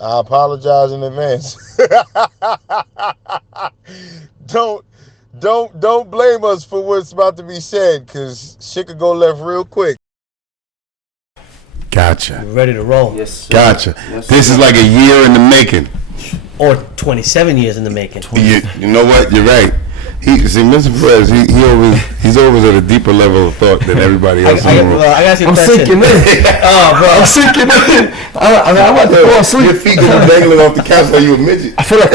I apologize in advance. don't don't blame us for what's about to be said, cause shit could go left real quick. Gotcha. We're ready to roll. Yes, sir. Gotcha. Yes, This sir. is like a year in the making. Or 27 years in the making. You know what? You're right. Mr. Perez, he's always at a deeper level of thought than everybody else in the room. I gotta see a I'm question. sinking in. Oh, bro. I'm sinking in. I'm about to fall asleep. Your feet gonna be dangling off the couch like you a midget. I feel like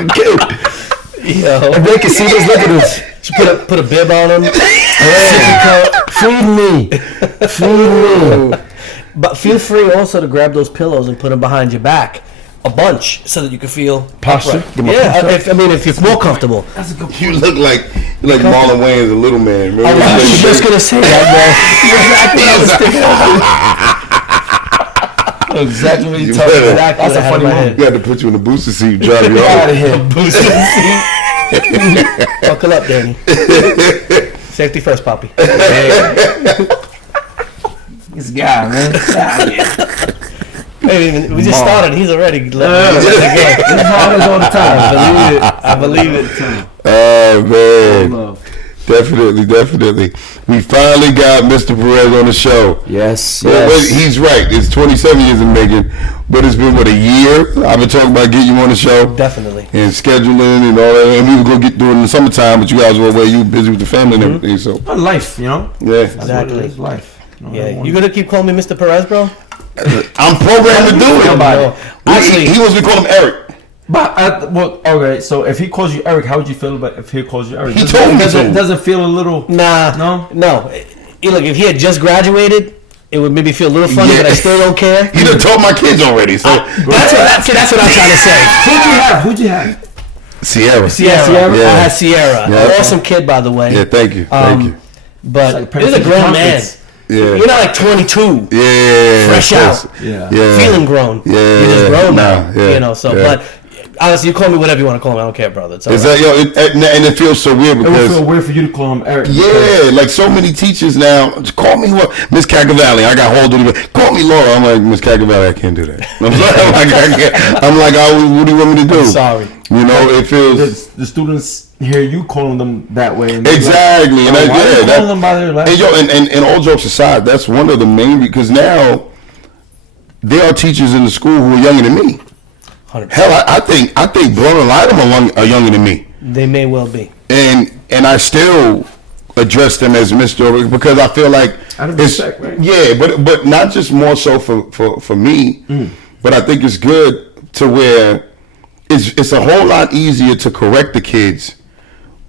a kid. Yo. If they can see this, look at this. Just put a bib on him. Feed me. Feed me. But feel free also to grab those pillows and put them behind your back. A bunch, so that you can feel Posture? upright. Give me Yeah, posture? if you're more comfortable. That's a good point. You look like Marlon Wayans, a little man. Remember I was just gonna say that, That's exactly what you're You talking better. about. That's a funny moment. You had to put you in the booster seat, drive you Get out of off. here. Buckle up, Danny. Safety first, Poppy. This guy, man. Get out of here. Hey, we just started. He's already let This is how it is all the time. I believe it. Oh man, Love. definitely. We finally got Mr. Perez on the show. Yes, But yes. he's right. It's 27 years in making, but it's been a year. I've been talking about getting you on the show. Definitely. And scheduling and all that. And we were gonna get doing it in the summertime, but you guys were away. You were busy with the family and everything. So Life, you know? yeah, That's what Exactly. it is, life. Yeah, you gonna keep calling me Mr. Perez, bro? I'm programmed to do it. No. Actually, He wants me to call him Eric. But, okay, so if he calls you Eric, how would you feel about if he calls you Eric? He told me doesn't, to. doesn't feel a little... no. No? Look, if he had just graduated, it would maybe feel a little funny, Yeah. but I still don't care. He done told my kids already. So That's what I'm trying to say. Who'd you have? Sierra. Sierra. Yeah. I had Sierra. Yeah. Awesome kid, by the way. Yeah, thank you. Thank you. But It's like he's a Perez grown man. Conference. Yeah. You're not like 22. Yeah. Fresh of course. out. Yeah. Yeah. Feeling grown. Yeah. You're just grown now. Nah, yeah, So, yeah. but honestly, you call me whatever you want to call me. I don't care, brother. It's all Is right. that and it feels so weird It would because feel weird for you to call him Eric. yeah, like so many teachers now just call me what Miss Cacavalli. I got hold of it. Call me Laura. I'm like Miss Cacavalli. I can't do that. I'm like, what do you want me to do? I'm sorry. You know, it feels The students hear you calling them that way. And they're exactly. Like, And why are you that, calling them by their last and, and all jokes aside, that's one of the main because now there are teachers in the school who are younger than me. 100%. Hell, I think Brown and Lyndon are younger than me. They may well be. And I still address them as Mr. because I feel like Out of it's respect, right? yeah, but not just more so for me, but I think it's good to where it's a whole lot easier to correct the kids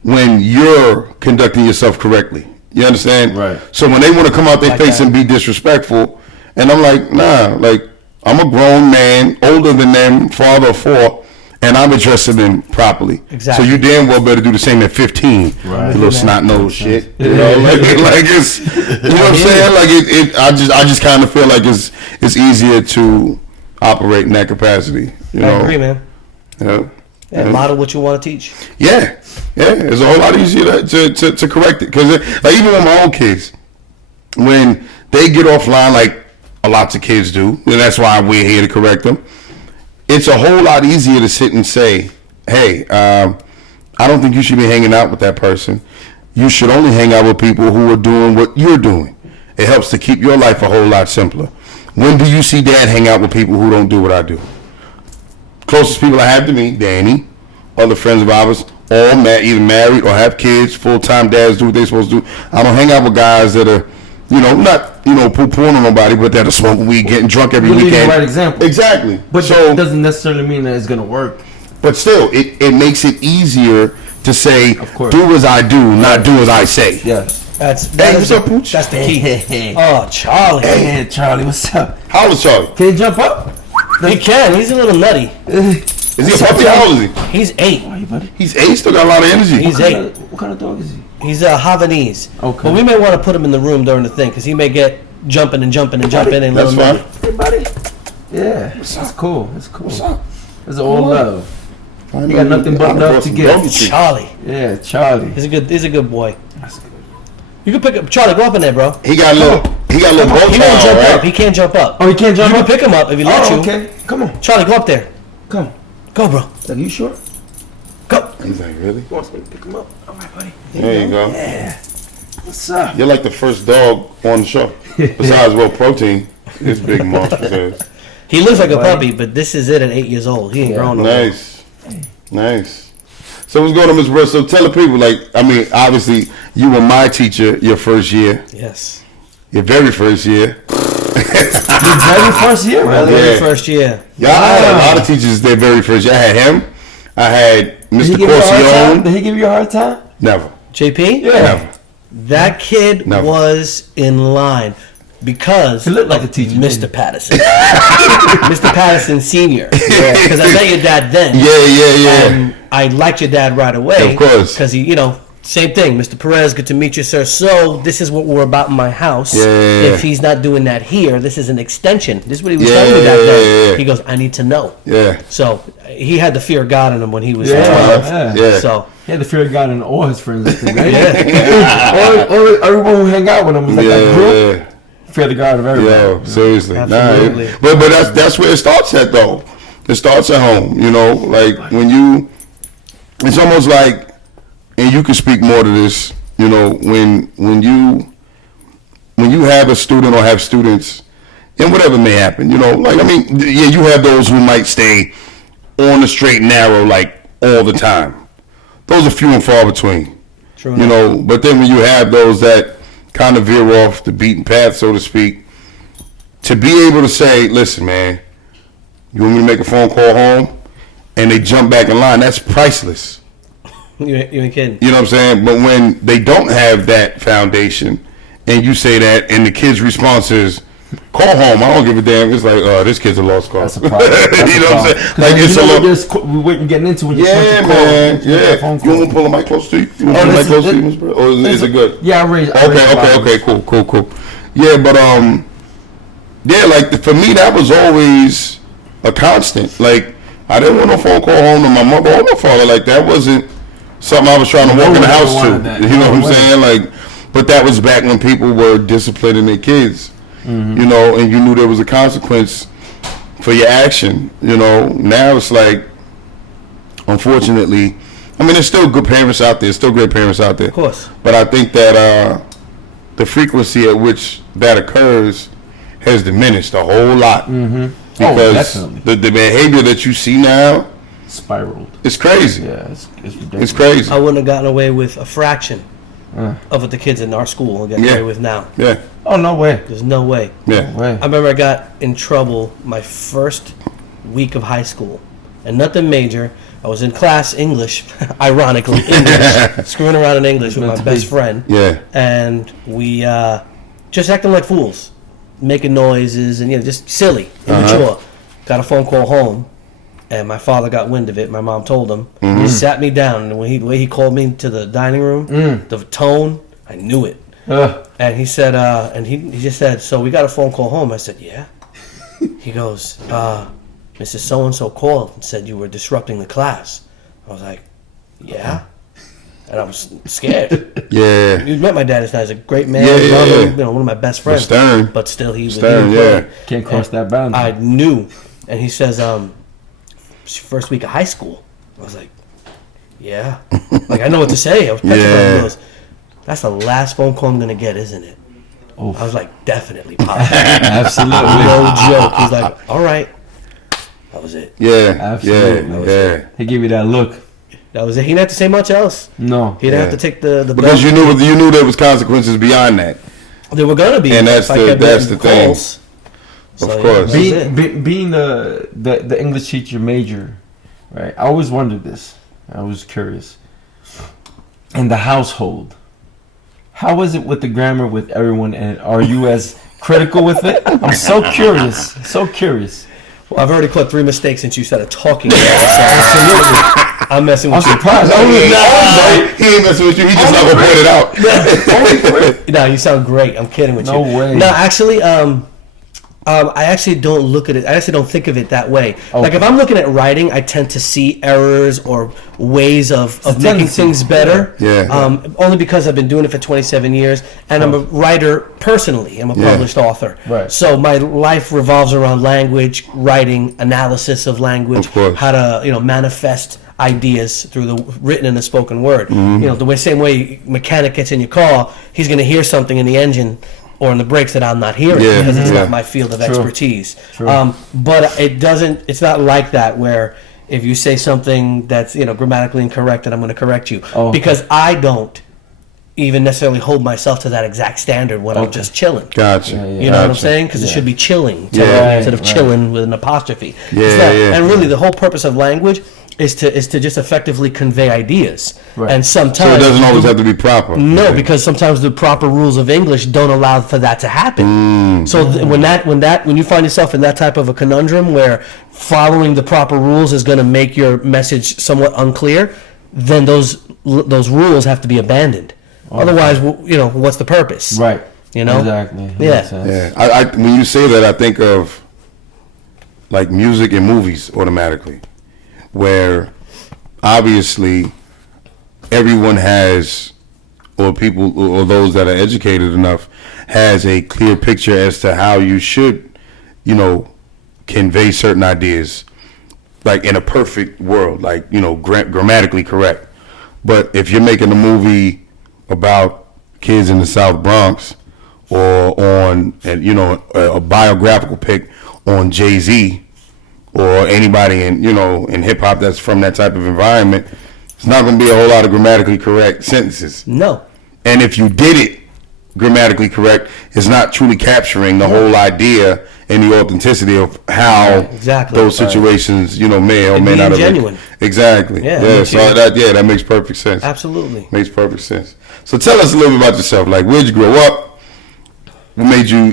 when you're conducting yourself correctly. You understand? Right. So when they want to come out their Like face that. and be disrespectful, and I'm like, nah, like I'm a grown man, older than them, father of four, and I'm addressing them properly. Exactly. So you damn well better do the same at 15. Right. You little snot nose shit. You know, like it's, you know what I'm saying? Like I just kind of feel like it's easier to operate in that capacity. You know? I agree, man. You know? Yeah, model what you want to teach. Yeah, it's a whole lot easier to correct it because like even with my own kids, when they get offline like a lots of kids do, and that's why we're here to correct them. It's a whole lot easier to sit and say, "Hey, I don't think you should be hanging out with that person. You should only hang out with people who are doing what you're doing." It helps to keep your life a whole lot simpler. When do you see Dad hang out with people who don't do what I do? Closest people I have to me, Danny, other friends of ours, all either married or have kids, full-time dads do what they're supposed to do. I don't hang out with guys that are, not, poo-pooing on nobody, but that are smoking weed, getting drunk every You're leading weekend. the right example. Exactly. But so, that doesn't necessarily mean that it's going to work. but still, it makes it easier to say, Of course. do as I do, not do as I say. Yes. That what's is up, Pooch? That's the key. Hey, Oh, Charlie. hey, Charlie, what's up? How old is Charlie? Can you jump up? He can. He's a little nutty. Is he a puppy? How old is he? He's 8. How are you, buddy? He's 8, still got a lot of energy. He's What 8. kind of- What kind of dog is he? He's a Havanese. Okay. But we may want to put him in the room during the thing because he may get jumping and jumping and jumping and That's little fine. nutty. Hey, buddy. Yeah, that's cool. That's cool. What's up? It's all love. You got nothing but love to give. Charlie. Yeah, Charlie. He's a good boy. That's good. You can pick up Charlie. Go up in there, bro. He got a He got a little bow He tie won't on, jump right? up. He can't jump up. Oh, he can't jump You up? can pick him up if he lets you. Okay. Come on. Charlie, go up there. Come. Go, bro. Are you sure? Go. He's like, really? He wants me to pick him up. All right, buddy. There you go. Yeah. What's up? You're like the first dog on the show. Besides, well, Protein. This big monster is. He looks like a puppy, but this is it at 8 years old. He ain't grown no more. Nice. Nice. So what's going on, Mr. Brett? So tell the people, obviously, you were my teacher your first year. Yes. Your very first year. Your very first year? My Really? very first year. Yeah, I had a lot of teachers their very first year. I had him. I had Mr. Corcione. Did he give you a hard time? Never. JP? Yeah. Never. That kid Never. was in line because He looked like a teacher, Mr. didn't Patterson. Mr. Patterson Sr. Because I met your dad then. Yeah. And I liked your dad right away. Of course. Because he, same thing. Mr. Perez, good to meet you, sir. So this is what we're about in my house. Yeah. If he's not doing that here, this is an extension. This is what he was telling me back then. Yeah. He goes, I need to know. Yeah. So he had the fear of God in him when he was Yeah. 12. Yeah. So He had the fear of God and all his friends. or everyone who hang out with him was like that group. Yeah. Fear the God of everybody. Yo, seriously. Absolutely. Nah, but that's where it starts at, though. It starts at home, like when you, it's almost like, and you can speak more to this, when you have a student or have students, and whatever may happen, you have those who might stay on the straight and narrow all the time. Those are few and far between. True But then when you have those that kind of veer off the beaten path, so to speak, to be able to say, listen, man, you want me to make a phone call home? And they jump back in line, that's priceless. you ain't kidding. You know what I'm saying? But when they don't have that foundation, and you say that, and the kid's response is, call home, I don't give a damn. It's like, this kid's a lost cause. That's a problem. You know what I'm saying? Like, it's we weren't getting into when you yeah, punch man. a call. Yeah. Phone You call. want to pull the mic close to you? You want to pull the mic close to you, Mr. Bro? Or is it good? Yeah, I raised the Okay, cool. Yeah, but for me that was always a constant. Like, I didn't want no phone call home to my mother or my father. Like, that wasn't something I was trying to walk in the house to. You know what I'm saying? Like, but that was back when people were disciplining their kids. And you knew there was a consequence for your action. Now it's like, unfortunately, there's still good parents out there, still great parents out there. Of course. But I think that the frequency at which that occurs has diminished a whole lot. Because the behavior that you see now spiraled. It's crazy. Yeah, it's ridiculous. It's crazy. I wouldn't have gotten away with a fraction of what the kids in our school are getting away with now. Yeah. Oh, no way. There's no way. Yeah. No way. I remember I got in trouble my first week of high school, and nothing major. I was in class English, ironically English, screwing around in English with my best friend. Yeah. And we just acting like fools, making noises and just silly, immature. Got a phone call home, and my father got wind of it. My mom told him. He sat me down, and the way he called me to the dining room, the tone, I knew it. And he said, and he just said, so we got a phone call home. I said, yeah. He goes, Mrs. So-and-so called and said you were disrupting the class. I was like, yeah. And I was scared. Yeah. You met my dad. He's a great man. Yeah. One of my best friends. Stern. But still, he was Stern, yeah. Can't cross that boundary. I knew. And he says, first week of high school. I was like, yeah. Like, I know what to say. I was petrified. Yeah. He goes, that's the last phone call I'm going to get, isn't it? Oof. I was like, definitely, Pop. Absolutely. No joke. He's like, all right. That was it. Yeah. Absolutely. Yeah. He gave you that look. That was it. He didn't have to say much else. No. He didn't have to take the Because belt. you knew there was consequences beyond that. There were going to be. And that's if I the- kept that's getting the thing. calls. Of So, course. that was it. Being the English teacher major, right? I always wondered this. I was curious. In the household, how is it with the grammar with everyone, and are you as critical with it? I'm so curious. So curious. Well, I've already caught 3 mistakes since you started talking. Absolutely. I'm messing with I'm you. surprised. He ain't messing with you. He just not gonna point it out. No, you sound great. I'm kidding with No you. way. No, actually, I actually don't look at it. I actually don't think of it that way. Okay. Like if I'm looking at writing, I tend to see errors or ways of making tendency. things better. Yeah. Only because I've been doing it for 27 years, and I'm a writer personally. I'm a Yeah. published author. Right. So my life revolves around language, writing, analysis of language, Of course. how to manifest ideas through the written and the spoken word. The same way mechanic gets in your car, he's going to hear something in the engine or in the brakes that I'm not hearing Yeah, because it's yeah. not my field of expertise. True. But it doesn't. It's not like that where if you say something that's grammatically incorrect, then I'm going to correct you because I don't even necessarily hold myself to that exact standard when I'm just chilling. Gotcha. Yeah, yeah. You know what I'm Gotcha. saying? Because it should be chilling Yeah. instead of chilling with an apostrophe. Yeah, It's not- yeah. And really, the whole purpose of language is to just effectively convey ideas. Right. And So sometimes it doesn't always have to be proper. no, Yeah. because sometimes the proper rules of English don't allow for that to happen. So when you find yourself in that type of a conundrum where following the proper rules is going to make your message somewhat unclear, then those rules have to be abandoned. Otherwise, what's the purpose? Right. Yeah. Exactly. Makes sense. Yeah, I when you say that, I think of like music and movies automatically, where obviously everyone has, or people, or those that are educated enough, has a clear picture as to how you should, convey certain ideas, like in a perfect world, like grammatically correct. But if you're making a movie about kids in the South Bronx, or on a biographical pic on Jay-Z or anybody in hip hop that's from that type of environment, it's not going to be a whole lot of grammatically correct sentences. No. And if you did it grammatically correct, it's not truly capturing the whole idea and the authenticity of how exactly. those situations may or may being not have genuine. Exactly. Yeah, So that makes perfect sense. Absolutely. Makes perfect sense. So tell us a little bit about yourself. Like, where'd you grow up? What made you,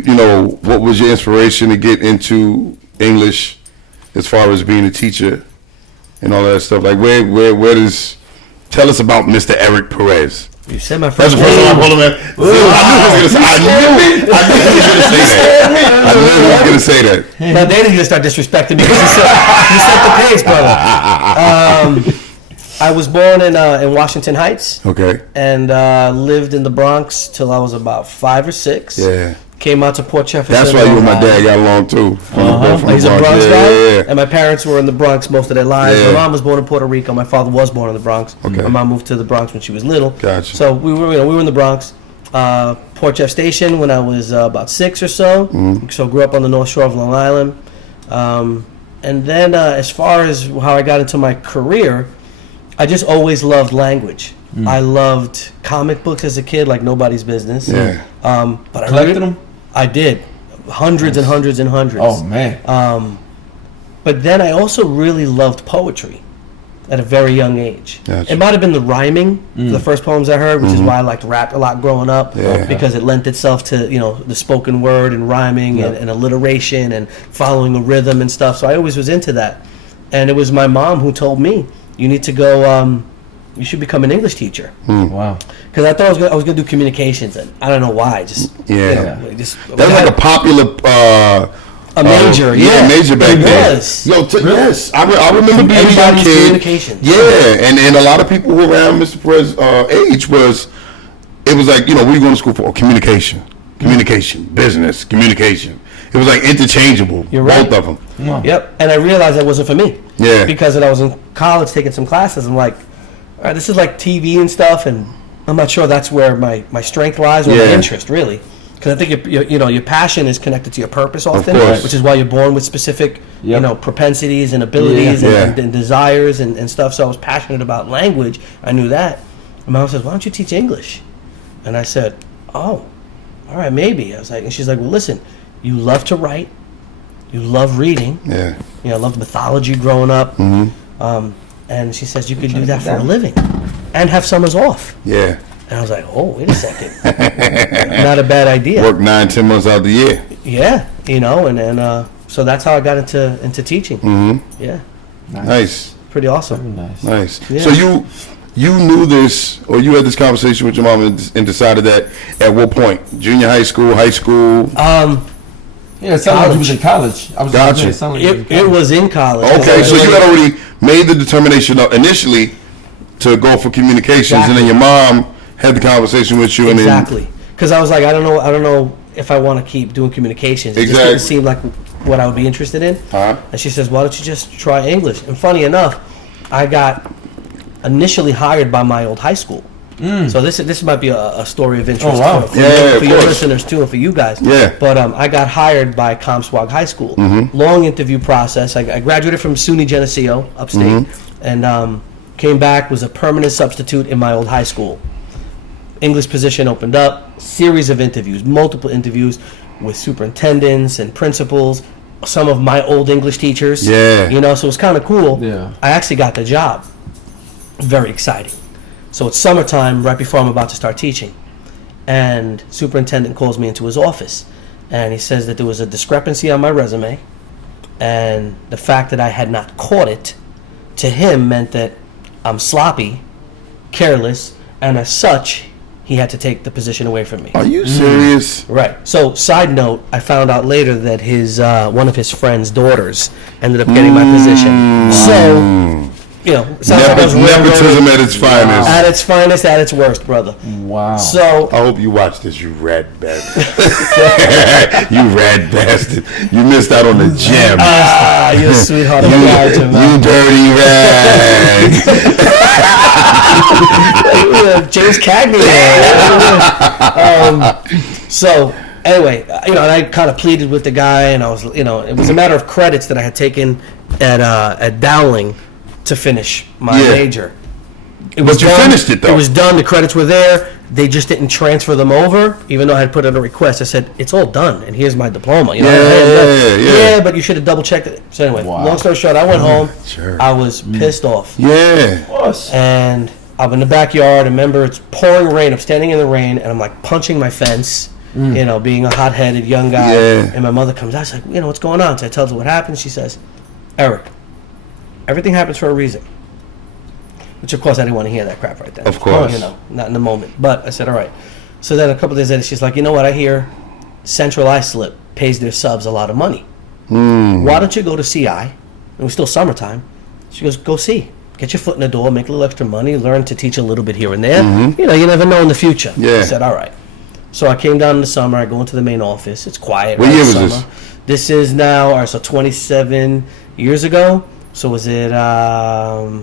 what was your inspiration to get into English as far as being a teacher and all that stuff? Like, where does, tell us about Mr. Eric Perez. You said my That's first the first time I name. called him that. I knew he was going to say that. Now Danny's gonna start disrespecting me because you set the pace, brother. I was born in Washington Heights. Okay. And lived in the Bronx till I was about 5 or 6. Yeah. Came out to Port Jefferson. That's why you and my dad got along too. He's a Bronx guy, Yeah. and my parents were in the Bronx most of their lives. Yeah. My mom was born in Puerto Rico. My father was born in the Bronx. Okay. My mom moved to the Bronx when she was little. Gotcha. So we were in the Bronx. Port Jeff Station when I was about 6 or so. Mm-hmm. So grew up on the North Shore of Long Island. And then as far as how I got into my career, I just always loved language. I loved comic books as a kid like nobody's business. Yeah. But Collected them? I did. Hundreds and hundreds and hundreds. Oh man. But then I also really loved poetry at a very young age. Gotcha. It might have been the rhyming, the first poems I heard, which is why I liked rap a lot growing up, Yeah. because it lent itself to the spoken word and rhyming and alliteration and following a rhythm and stuff. So I always was into that. And it was my mom who told me, you need to go, you should become an English teacher. Wow. Because I thought I was gonna do communications, and I don't know why. Just Yeah. just That was like a popular a major, yeah. major back It then. was. Yo, yes, I remember being a young Everybody's kid. communications. Yeah, and a lot of people who were around Mr. Perez's age it was like, what are you going to school for? Communication, business, communication. It was like interchangeable, You're right. both of them. Wow. Yep, and I realized that wasn't for me. Yeah. Because when I was in college taking some classes, I'm like, all right, this is like TV and stuff, and I'm not sure that's where my strength lies or my Yeah. interest really. Because I think your passion is connected to your purpose often, course. which is why you're born with specific Yep. propensities and abilities Yeah. and desires and stuff. So I was passionate about language. I knew that. And my mom says, why don't you teach English? And I said, oh, all right, maybe. I was like, and she's like, well, listen, you love to write, you love reading. Yeah. I loved mythology growing up. And she says you could do that for a living and have summers off. Yeah. And I was like, oh, wait a second. Not a bad idea. Work 9-10 months out the year. Yeah, and so that's how I got into teaching. Yeah, Nice. pretty awesome. Very nice. Nice. Yeah. So you knew this, or you had this conversation with your mom and decided that at what point? Junior high school, high school? Yeah, it sounded like he was in college. I was Gotcha. saying, it sounded like he was in It college. was in college. Okay, so It you was- had already made the determination initially to go for communications, and then your mom had the conversation with you, and Exactly. Because I was like, I don't know if I want to keep doing communications. It just Exactly. didn't seem like what I would be interested in. Uh-huh. And she says, why don't you just try English? And funny enough, I got initially hired by my old high school. So this might be a story of interest Oh, wow. for, Yeah, for of your course. listeners too, and for you guys. Yeah. But I got hired by Comswag High School. Mm-hmm. Long interview process. I graduated from SUNY Geneseo, upstate, Mm-hmm. and came back, was a permanent substitute in my old high school. English position opened up, series of interviews, multiple interviews with superintendents and principals, some of my old English teachers. Yeah. You know, so it was kind of cool. Yeah. I actually got the job. Very exciting. So it's summertime, right before I'm about to start teaching. And superintendent calls me into his office. And he says that there was a discrepancy on my resume. And the fact that I had not caught it, to him, meant that I'm sloppy, careless, and as such, he had to take the position away from me. Are you serious? Right. So, side note, I found out later that his one of his friend's daughters ended up getting my position. So, you know, it sounds like I was Nepotism railroaded at its finest. at its finest, at its worst, brother. Wow. So, I hope you watch this, you rat bastard. You rat bastard. You missed out on the gem. you're a sweetheart of a guy, You Jim. man. dirty rag. James Cagney. So anyway, you know, and I kind of pleaded with the guy, and I was, you know, it was a matter of credits that I had taken at Dowling to finish my Yeah. major. It But you done. finished it, though. It was done. The credits were there. They just didn't transfer them over, even though I had put in a request. I said, it's all done, and here's my diploma. You know, Yeah. but you should have double checked it. So anyway, Wow. long story short, I went home. Sure. I was pissed off. Yeah. And I'm in the backyard. And remember, it's pouring rain. I'm standing in the rain, and I'm like punching my fence. You know, being a hot-headed young guy. Yeah. And my mother comes out. She's like, you know, what's going on? So I tell her what happened. She says, Eric, everything happens for a reason. Which, of course, I didn't want to hear that crap right then. Of course. You know, not in the moment. But I said, all right. So then a couple days later, she's like, you know what? I hear Central Islip pays their subs a lot of money. Why don't you go to CI? And it was still summertime. She goes, go see. Get your foot in the door, make a little extra money, learn to teach a little bit here and there. You know, you never know in the future. Yeah. I said, all right. So I came down in the summer. I go into the main office. It's quiet. What right, year was summer. this? This is now, all right, so 27 years ago. So was it,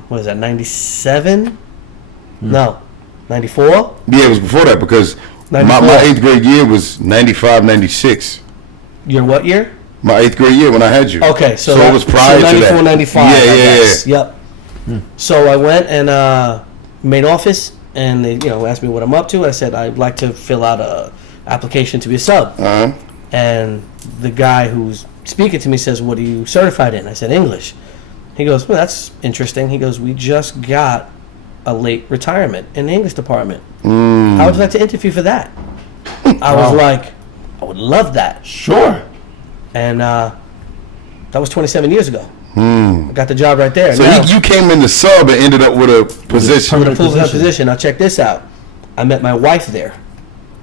what is that, 97? No, 94? Yeah, it was before that because my 94. 8th grade year was 95, 96. Your what year? My 8th grade year when I had you. Okay, so it was prior to 94, that. 95, Yeah, I yeah, guess. yeah. Yep. So I went and main office, and they, you know, asked me what I'm up to. I said I'd like to fill out a application to be a sub. Uh-huh. And the guy who's speaking to me says, "What are you certified in?" I said English. He goes, "Well, that's interesting." He goes, "We just got a late retirement in the English department. How would you like to interview for that?" I was like, "I would love that." Sure. And that was 27 years ago. I got the job right there. So Now, you came in the sub and ended up with a position. with a full-time position. Now check this out. I met my wife there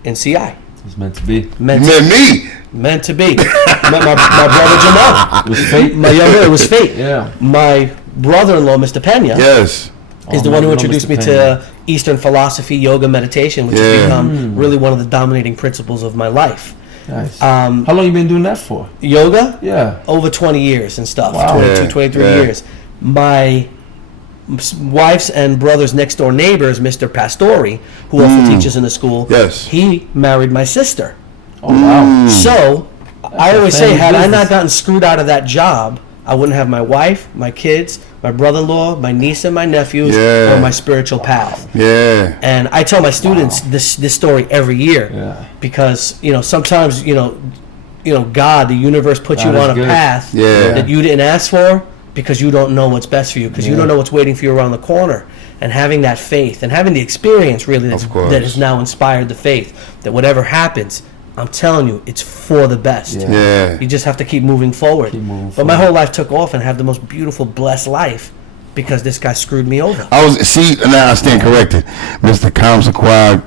in CI. It's meant to be. Meant You to, met me. meant to be. Met my brother Jamal. It was fate. My younger, it was fate. Yeah. My brother-in-law, Mr. Pena, Yes. is the Oh, one who no, introduced Mr. me Pena. to Eastern philosophy, yoga, meditation, which has Yeah. become really one of the dominating principles of my life. Nice. How How long you been doing that for? Yoga, Yeah. over 20 years and stuff. Wow. 22, Yeah, 23 yeah. years. My wife's and brother's next door neighbors, Mr. Pastori, who also teaches in the school, Yes. he married my sister. Oh wow. So I a always say, family had I business. not gotten screwed out of that job, I wouldn't have my wife, my kids, my brother-in-law, my niece and my nephews, Yeah. or my spiritual path. Yeah. And I tell my students this story every year, Yeah. because sometimes God, the universe, puts you God is on a good. path Yeah. that you didn't ask for because you don't know what's best for you, because you don't know what's waiting for you around the corner. And having that faith and having the experience really Of course. that has now inspired the faith that whatever happens, I'm telling you, it's for the best. Yeah. Yeah. You just have to keep moving forward. Keep moving But my forward. whole life took off and I have the most beautiful, blessed life because this guy screwed me over. Now I stand corrected. Mr. Comsequag,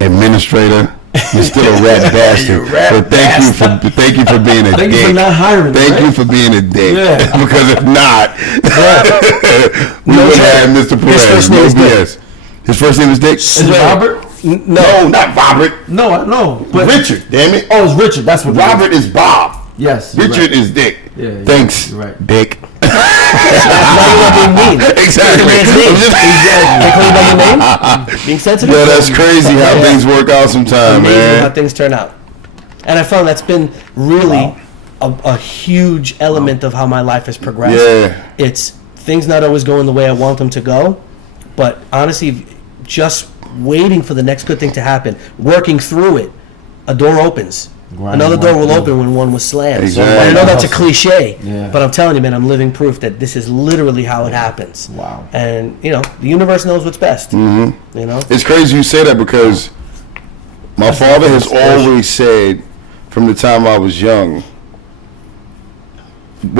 administrator, You're still a rat bastard. But thank you for being a dick. Thank you for not hiring me. Thank you for being a dick. Yeah. Because if not, we No would joke. have Mr. Perez. first name is Dick. BS. His first name is Dick? Is it Robert? No, not Robert. No, I know. But Richard, damn it. Oh, it's Richard. That's what. Robert is Bob. Yes. you're Richard right. is Dick. Yeah, Thanks, you're right. Dick. Now you're not being mean. Exactly. They call you by your name? Being sensitive? Yeah, that's crazy how things work out sometimes, Amazing how man. things turn out. And I found that's been really a huge element of how my life has progressed. Yeah. It's things not always going the way I want them to go, but honestly, just waiting for the next good thing to happen, working through it, a door opens. Another door will open when one was slammed. Exactly. I know that's a cliche, Yeah. but I'm telling you, man, I'm living proof that this is literally how it happens. Wow. And, you know, the universe knows what's best. Mm-hmm. You know? It's crazy you say that because my father has always said from the time I was young, don't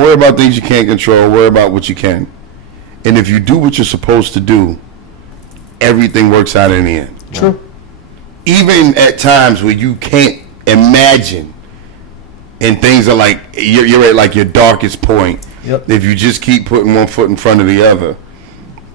worry about things you can't control, worry about what you can. And if you do what you're supposed to do, everything works out in the end. True. Even at times where you can't imagine and things are like you're at like your darkest point. Yep. If you just keep putting one foot in front of the other,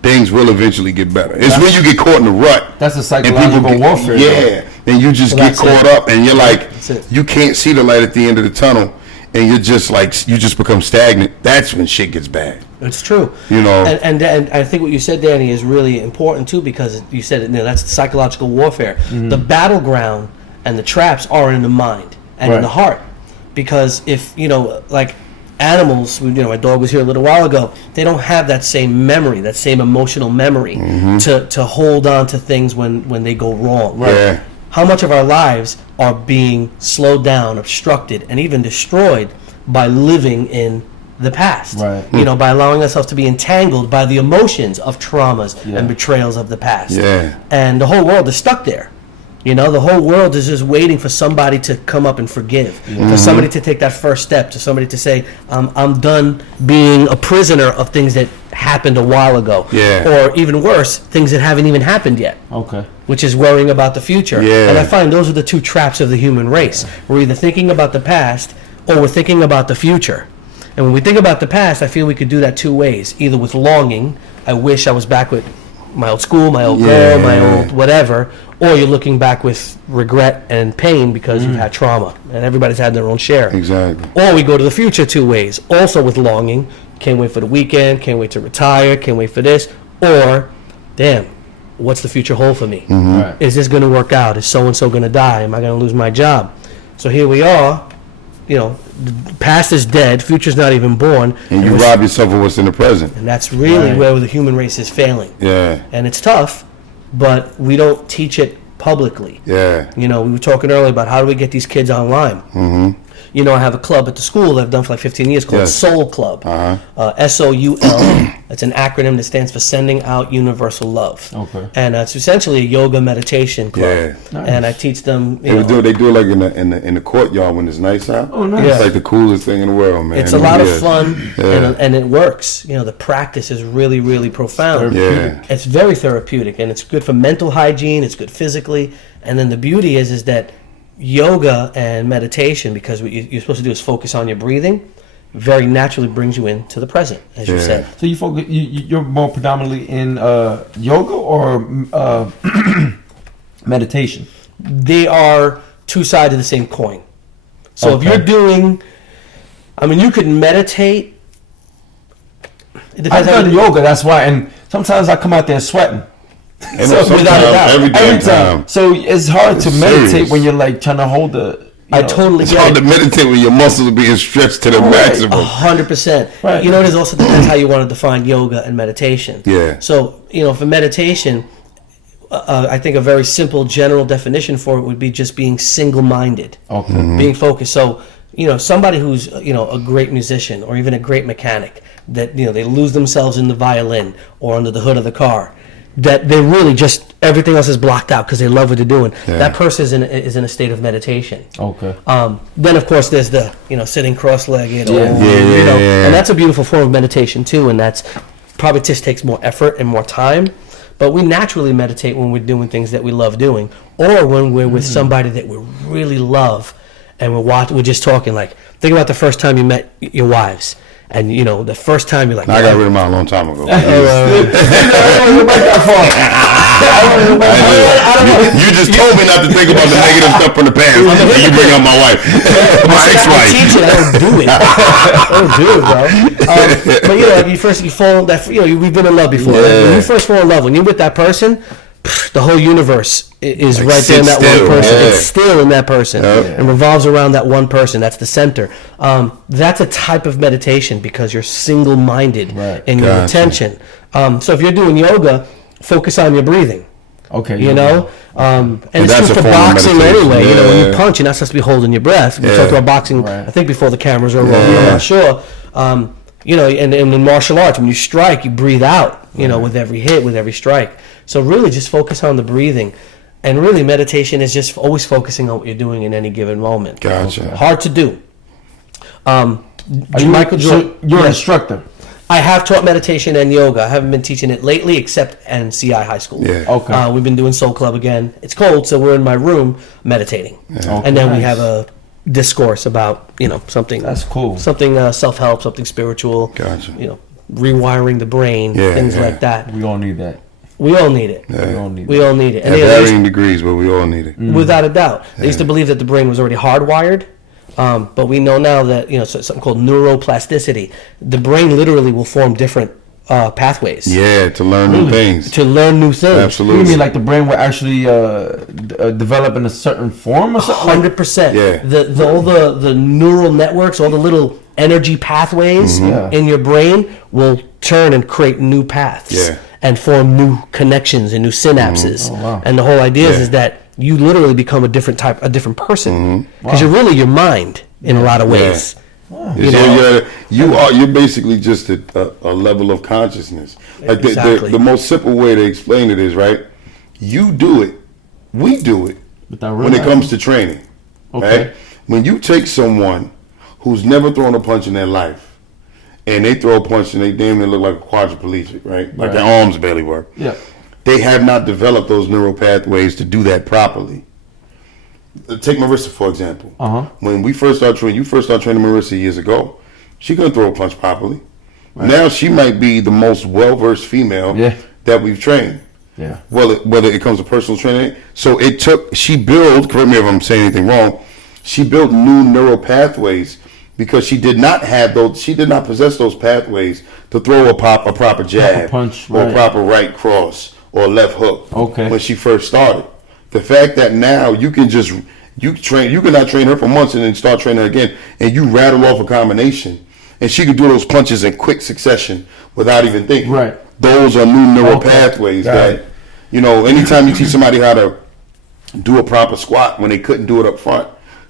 things will eventually get better. It's when you get caught in the rut. That's a and psychological warfare. Yeah, and you just get that's caught it. up, and you're like, That's it. you can't see the light at the end of the tunnel, and you're just like, you just become stagnant. That's when shit gets bad. It's true. You know. And I think what you said, Danny, is really important too, because you said it. You know, that's psychological warfare. The battleground and the traps are in the mind and in Right. the heart, because if you know, like animals, you know, my dog was here a little while ago. They don't have that same memory, that same emotional memory to hold on to things when they go wrong. Right. Yeah. How much of our lives are being slowed down, obstructed, and even destroyed by living in the past? Right. You know, by allowing ourselves to be entangled by the emotions of traumas Yeah. and betrayals of the past. Yeah. And the whole world is stuck there. You know, the whole world is just waiting for somebody to come up and forgive, for somebody to take that first step, to somebody to say, I'm done being a prisoner of things that happened a while ago. Yeah. Or even worse, things that haven't even happened yet, Okay. which is worrying about the future. Yeah. And I find those are the two traps of the human race. We're either thinking about the past or we're thinking about the future. And when we think about the past, I feel we could do that two ways. Either with longing, I wish I was back with my old school, my old girl, my old whatever, or you're looking back with regret and pain because you've had trauma. And everybody's had their own share. Exactly. Or we go to the future two ways. Also with longing, can't wait for the weekend, can't wait to retire, can't wait for this. Or, damn, what's the future hold for me? Right. Is this going to work out? Is so-and-so going to die? Am I going to lose my job? So here we are, you know, the past is dead, future's not even born. And you rob yourself of what's in the present. And that's really Right. where the human race is failing. Yeah. And it's tough, but we don't teach it publicly. Yeah. You know, we were talking earlier about how do we get these kids online. Mm-hmm. You know, I have a club at the school that I've done for like 15 years called Yes. Soul Club. SOUL. It's an acronym that stands for Sending Out Universal Love. Okay. And it's essentially a yoga meditation club. Yeah. Nice. And I teach them, They you know, do it like in the courtyard when it's nice out. Oh, nice. It's like the coolest thing in the world, man. it's a lot of Yeah. fun Yeah. and it works. You know, the practice is really, really profound. Yeah. It's very therapeutic and it's good for mental hygiene. It's good physically. And then the beauty is that yoga and meditation, because what you're supposed to do is focus on your breathing, very naturally brings you into the present, as you Yeah. said. So you focus. You're more predominantly in yoga or meditation. They are two sides of the same coin. So if Okay. you're doing, I mean, you could meditate. It I've depends done on yoga. That's why, and sometimes I come out there sweating. And So, sometimes, without a doubt, every damn time. So it's hard to It's meditate serious. when you're like trying to hold the. I totally It's get hard it. to meditate when your muscles are being stretched to the maximum. 100%. Right. You know, it also depends how you want to define yoga and meditation. Yeah. So, you know, for meditation, I think a very simple general definition for it would be just being single-minded, Okay. being focused. So, you know, somebody who's, you know, a great musician or even a great mechanic that, you know, they lose themselves in the violin or under the hood of the car, that they really just, everything else is blocked out because they love what they're doing. Yeah. That person is in a state of meditation. Okay. Then of course there's the, you know, sitting cross-legged, or, Yeah. you know, Yeah. and that's a beautiful form of meditation too, and that's probably just takes more effort and more time. But we naturally meditate when we're doing things that we love doing, or when we're with somebody that we really love, and we're just talking. Like, think about the first time you met your wives. And the first time you're like, I got rid of mine a long time ago. You just told me not to think about the negative stuff from the past, and you bring up my wife, my ex-wife. I teach it. I don't do it. I don't do it, bro. But you fall that we've been in love before. Yeah. Right? When you first fall in love, when you're with that person, the whole universe is Like right there in that still, one person. yeah. It's still in that person and revolves around that one person. That's the center. That's a type of meditation because you're single-minded in your attention. So if you're doing yoga, focus on your breathing. Okay. And it's that's true a for form of boxing meditation. anyway. Yeah. When you punch, you're not supposed to be holding your breath. We talked about boxing, I think, before the cameras are rolling. I'm not sure. And in martial arts, when you strike, you breathe out. With every hit, with every strike. So really, just focus on the breathing, and really, meditation is just always focusing on what you're doing in any given moment. Gotcha. Hard to do. Michael Jordan, you're an instructor. I have taught meditation and yoga. I haven't been teaching it lately, except NCI High School. Yeah. Okay. We've been doing Soul Club again. It's cold, so we're in my room meditating, and then we have a discourse about something. That's cool. Something self-help, something spiritual. Gotcha. Rewiring the brain, things like that. We all need that. We all need it. We all need it. At varying degrees, but we all need it. Without a doubt. They used to believe that the brain was already hardwired, but we know now that something called neuroplasticity. The brain literally will form different pathways. Yeah, to learn new things. To learn new things. Absolutely. You mean like the brain will actually develop in a certain form or something? 100%. Yeah. All the neural networks, all the little energy pathways in your brain will turn and create new paths and form new connections and new synapses. Oh, wow. And the whole idea is that you literally become a different person because you're really your mind in a lot of ways. You're basically just a level of consciousness. Like Exactly. the most simple way to explain it is, right? You do it, we do it when it comes to training. Okay. Right? When you take someone who's never thrown a punch in their life, and they throw a punch and they damn near look like a quadriplegic, right? Like their arms barely work. Yeah. They have not developed those neural pathways to do that properly. Take Marissa, for example. When we first started training, you first started training Marissa years ago, she couldn't throw a punch properly. Right. Now she might be the most well-versed female that we've trained. Yeah. Whether it comes to personal training. So correct me if I'm saying anything wrong, she built new neural pathways because she did not possess those pathways to throw a proper jab, punch, or a proper right cross or left hook when she first started. The fact that now you cannot train her for months and then start training her again, and you rattle off a combination, and she can do those punches in quick succession without even thinking. Right. Those are new neural pathways that, anytime you teach somebody how to do a proper squat when they couldn't do it up front,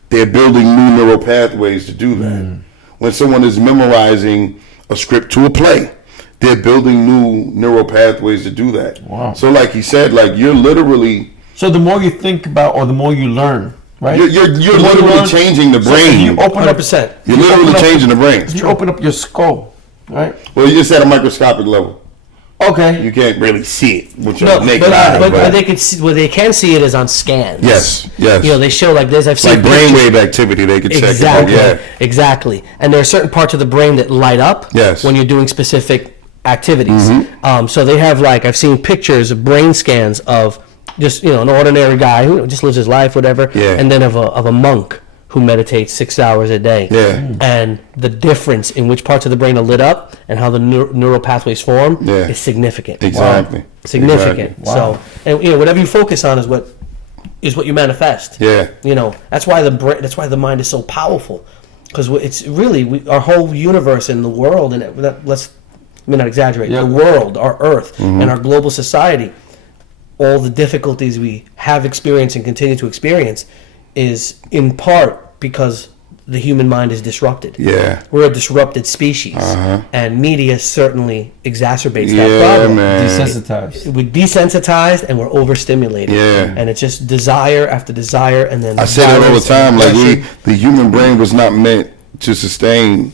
they're building new neural pathways to do that. When someone is memorizing a script to a play, they're building new neural pathways to do that. Wow. So like he said, like you're literally... So the more you think about or the more you learn, right? You're literally changing the brain. So you open 100%. You're literally changing the brain. You open up your skull, right? Well, you're just at a microscopic level. Okay. You can't really see it with your naked but eye. they can see, where they can see it is on scans. Yes. They show like this. I've seen like brainwave activity. They could check. Exactly. Exactly. And there are certain parts of the brain that light up Yes. when you're doing specific activities. So they have I've seen pictures of brain scans of just an ordinary guy who just lives his life, whatever, and then of a monk who meditates 6 hours a day. Yeah. And the difference in which parts of the brain are lit up and how the neural pathways form is significant. Exactly. Wow. Significant. Exactly. Wow. So, and whatever you focus on is what you manifest. Yeah. That's why the mind is so powerful, because it's really our whole universe and the world, and let me not exaggerate. The world, our Earth, and our global society, all the difficulties we have experienced and continue to experience is in part because the human mind is disrupted. Yeah. We're a disrupted species. And media certainly exacerbates that Yeah, problem. man. Desensitized. We're desensitized and we're overstimulated. Yeah. And it's just desire after desire, and then I say that all the violence time. and Like aggression. the human brain was not meant to sustain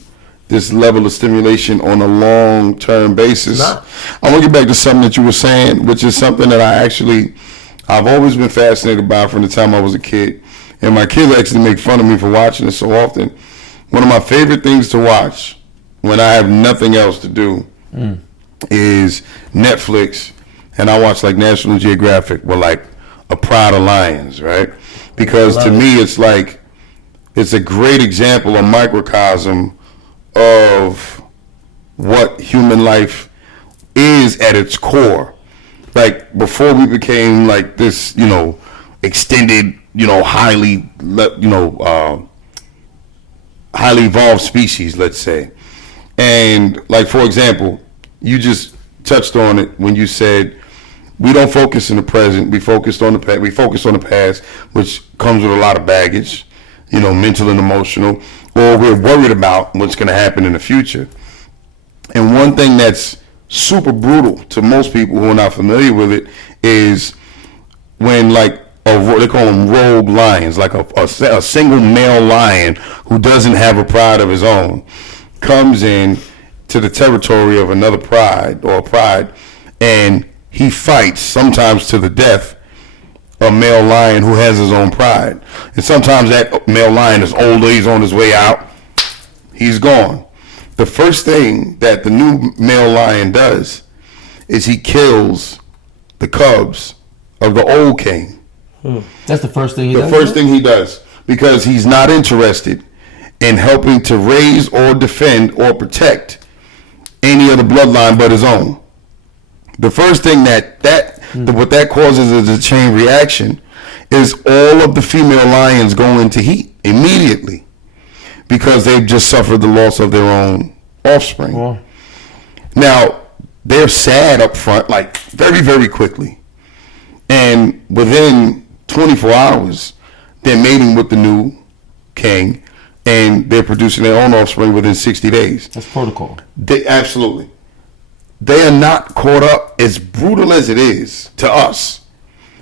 this level of stimulation on a long-term basis. Not. I want to get back to something that you were saying, which is something that I've always been fascinated by from the time I was a kid. And my kids actually make fun of me for watching it so often. One of my favorite things to watch when I have nothing else to do is Netflix, and I watch like National Geographic with like a pride of lions, right? Because to me, it's like, it's a great example, a microcosm of what human life is at its core. Like before we became like this, extended, highly evolved species, let's say. And like, for example, you just touched on it when you said we don't focus in the present. We focus on the past, which comes with a lot of baggage, mental and emotional, or we're worried about what's going to happen in the future. And one thing that's super brutal to most people who are not familiar with it is when, like, they call them rogue lions, like a single male lion who doesn't have a pride of his own comes in to the territory of another pride, and he fights, sometimes to the death, a male lion who has his own pride. And sometimes that male lion is older, he's on his way out, he's gone. The first thing that the new male lion does is he kills the cubs of the old king. That's the first thing he does? The first thing he does, because he's not interested in helping to raise or defend or protect any other bloodline but his own. The first thing what that causes is a chain reaction is all of the female lions go into heat immediately because they've just suffered the loss of their own offspring. Wow. Now, they're sad up front, like very, very quickly. And within 24 hours, they're mating with the new king and they're producing their own offspring within 60 days. That's protocol. Absolutely. They are not caught up, as brutal as it is to us,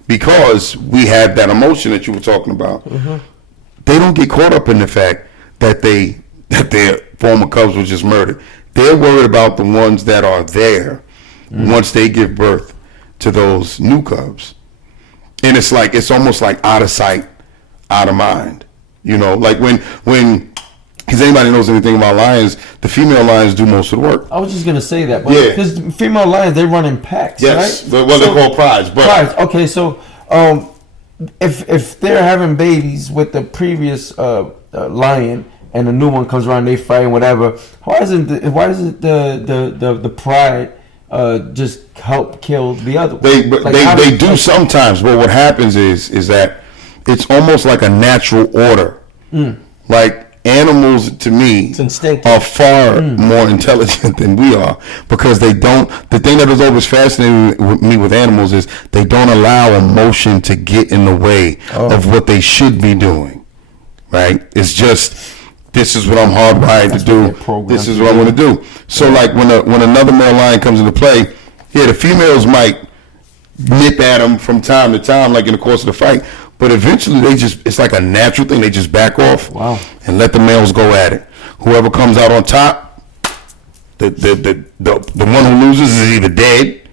because we have that emotion that you were talking about. Mm-hmm. They don't get caught up in the fact that their former cubs were just murdered. They're worried about the ones that are there once they give birth to those new cubs. And it's almost like out of sight, out of mind. Like when because anybody knows anything about lions, the female lions do most of the work. I was just gonna say that, but Yeah. because female lions, they run in packs, Yes, right? well, they're called prides. But Prides. Okay, so if they're having babies with the previous lion and the new one comes around, they fight and whatever. Why doesn't the pride just help kill the other one? They do sometimes, but what happens is that it's almost like a natural order. Like animals, to me, It's instinctive. are far more intelligent than we are, because they don't. The thing that has always fascinated me with animals is they don't allow emotion to get in the way of what they should be doing. Right? It's just, this is what I'm hardwired to do. This is what I want to do. So like when another male lion comes into play, the females might nip at them from time to time, like in the course of the fight. But eventually, it's like a natural thing. They just back off and let the males go at it. Whoever comes out on top, the one who loses is either dead,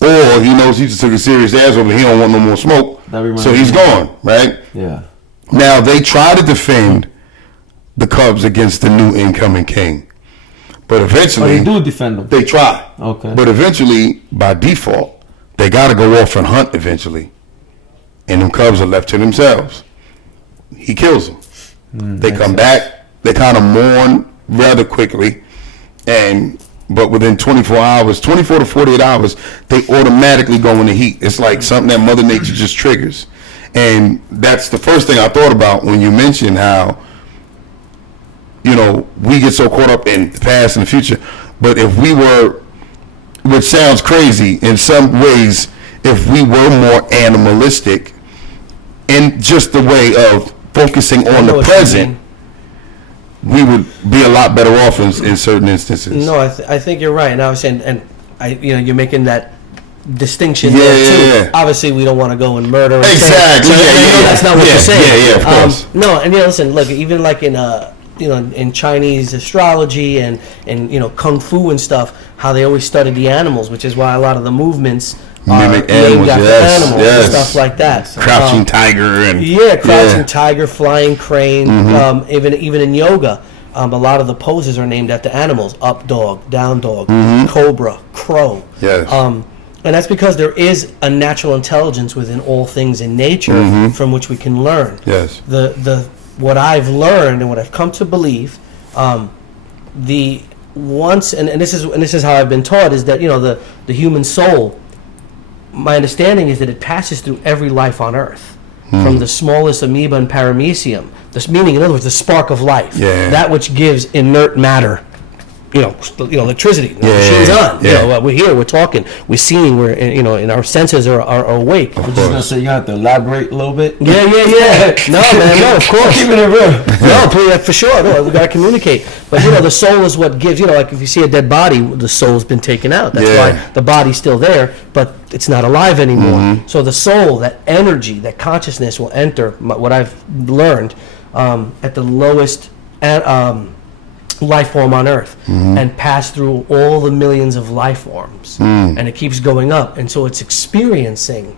or he knows he just took a serious ass over. He don't want no more smoke, so he's gone. Right? Yeah. Now they try to defend the cubs against the new incoming king, but eventually they do defend them. They try. Okay. But eventually, by default, they got to go off and hunt eventually. And them cubs are left to themselves. He kills them. They come back. They kind of mourn rather quickly. But within 24 to 48 hours, they automatically go into heat. It's like something that Mother Nature just triggers. And that's the first thing I thought about when you mentioned how, we get so caught up in the past and the future. But if we were, which sounds crazy in some ways, if we were more animalistic in just the way of focusing on the present, we would be a lot better off in certain instances. No, I think you're right. And I was saying, you're making that distinction Yeah, there too. yeah. Obviously, we don't want to go and murder. Exactly. So I know that's not what you're saying. Yeah, of course. No, and listen, look, even like in in Chinese astrology and kung fu and stuff, how they always studied the animals, which is why a lot of the movements are Mimic named animals, after yes, animals yes. and stuff like that. Crouching tiger and Crouching tiger, flying crane, even in yoga. A lot of the poses are named after animals: up dog, down dog, cobra, crow. Yes. And that's because there is a natural intelligence within all things in nature from which we can learn. Yes. What I've learned and what I've come to believe, and this is how I've been taught, is that the human soul. My understanding is that it passes through every life on Earth, from the smallest amoeba and paramecium. This meaning, in other words, the spark of life, that which gives inert matter, electricity. The machine's on. We're here, we're talking, we're seeing, we're and our senses are awake. I'm just gonna say you have to elaborate a little bit. Yeah. No, man, no, of course. Keeping it real. No, please, for sure. No, we gotta communicate. But the soul is what gives. Like if you see a dead body, the soul's been taken out. That's why the body's still there, but it's not alive anymore. So the soul, that energy, that consciousness, will enter. What I've learned at the lowest life form on Earth and pass through all the millions of life forms, and it keeps going up, and so it's experiencing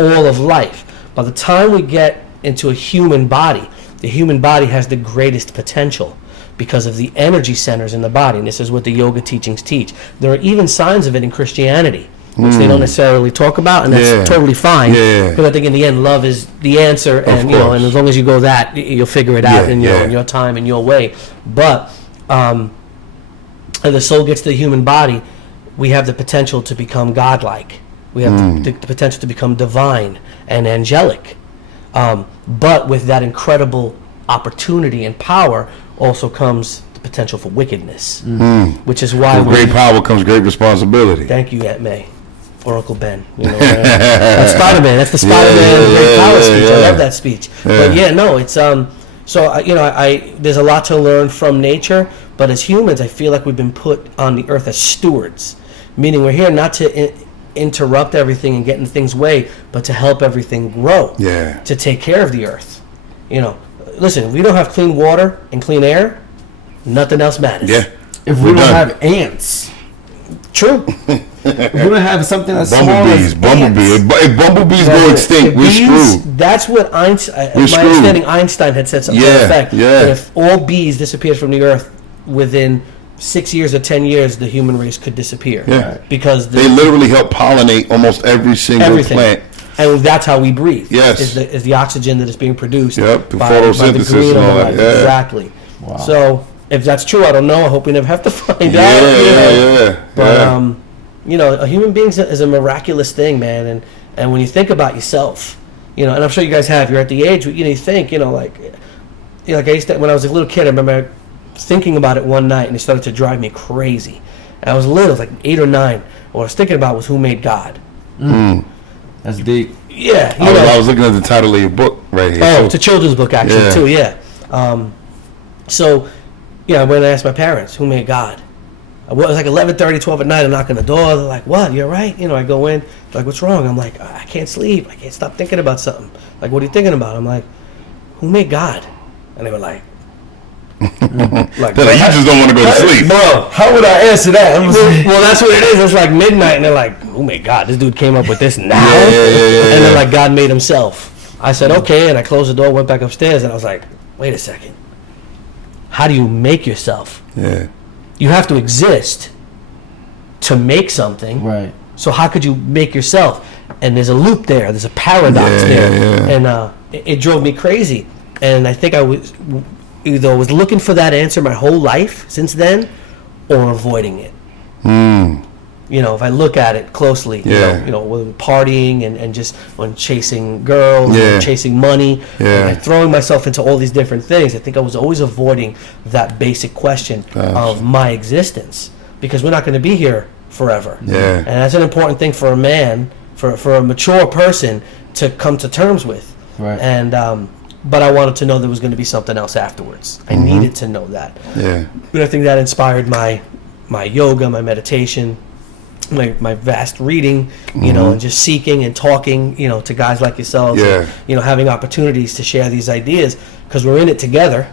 all of life. By the time we get into a human body, the human body has the greatest potential because of the energy centers in the body, and this is what the yoga teachings teach. There are even signs of it in Christianity, which they don't necessarily talk about, and that's totally fine. Because I think in the end, love is the answer, and and as long as you go that, you'll figure it out in your time and your way. But and the soul gets to the human body, we have the potential to become godlike. We have the potential to become divine and angelic. But with that incredible opportunity and power also comes the potential for wickedness, which is why with great power comes great responsibility. Thank you, Aunt May. Or Uncle Ben. That's Spider-Man. That's the Spider-Man great power speech. I love that speech. But it's so I there's a lot to learn from nature, but as humans, I feel like we've been put on the earth as stewards, meaning we're here not to interrupt everything and get in things way, but to help everything grow. To take care of the earth. Listen, if we don't have clean water and clean air, nothing else matters. If we don't have ants. True. If we don't have something that's bumblebees. If bumblebees go extinct, we're screwed. That's what Einstein. My understanding, Einstein had said something to that effect. That if all bees disappeared from the earth within 6 years or 10 years, the human race could disappear. Because they literally help pollinate almost every single plant. And that's how we breathe. Yes. Is the oxygen that is being produced through photosynthesis by the green and all that. Exactly. Wow. So if that's true, I don't know. I hope we never have to find out. But a human being is a miraculous thing, man. And when you think about yourself, and I'm sure you guys have. You're at the age where you think, like I used to, when I was a little kid. I remember thinking about it one night, and it started to drive me crazy. And I was little, I was like 8 or 9. What I was thinking about was who made God. That's deep. Yeah. I was looking at the title of your book right here. Oh, it's a children's book actually too. Yeah. So, I went and asked my parents, who made God? It was like 11:30, 12 at night. I'm knocking the door. They're like, "What? You're right." I go in. They're like, "What's wrong?" I'm like, "I can't sleep. I can't stop thinking about something." Like, "What are you thinking about?" I'm like, "Who made God?" And they were like, you just don't want to go to sleep. Bro, how would I answer that? Well, that's what it is. It's like midnight, and they're like, "Who made God? This dude came up with this now?" And they're like, "God made himself." I said, "Okay," and I closed the door, went back upstairs, and I was like, "Wait a second. How do you make yourself?" You have to exist to make something. Right. So how could you make yourself? And there's a loop there. There's a paradox there. And it drove me crazy. And I think I was either looking for that answer my whole life since then, or avoiding it. If I look at it closely, with partying and just when chasing girls, chasing money, and throwing myself into all these different things, I think I was always avoiding that basic question of my existence, because we're not going to be here forever. And that's an important thing for a man, for a mature person to come to terms with. Right. And but I wanted to know there was going to be something else afterwards. I needed to know that. But I think that inspired my yoga, my meditation, my vast reading, and just seeking and talking, to guys like yourselves, and, having opportunities to share these ideas, because we're in it together.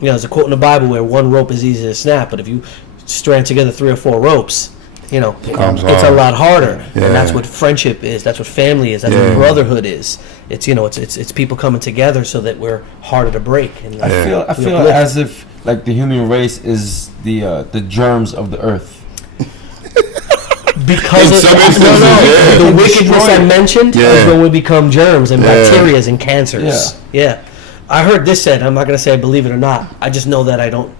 there's a quote in the Bible where one rope is easy to snap, but if you strand together 3 or 4 ropes, it's a hard. lot harder. Yeah. And that's what friendship is. That's what family is. That's Yeah. what brotherhood is. It's it's people coming together so that we're harder to break. And I feel as if like the human race is the germs of the earth. Because In some instances, yeah. the wickedness I mentioned Yeah. is when we become germs and Yeah. bacterias and cancers. Yeah. I heard this said. I'm not going to say I believe it or not. I just know that I don't.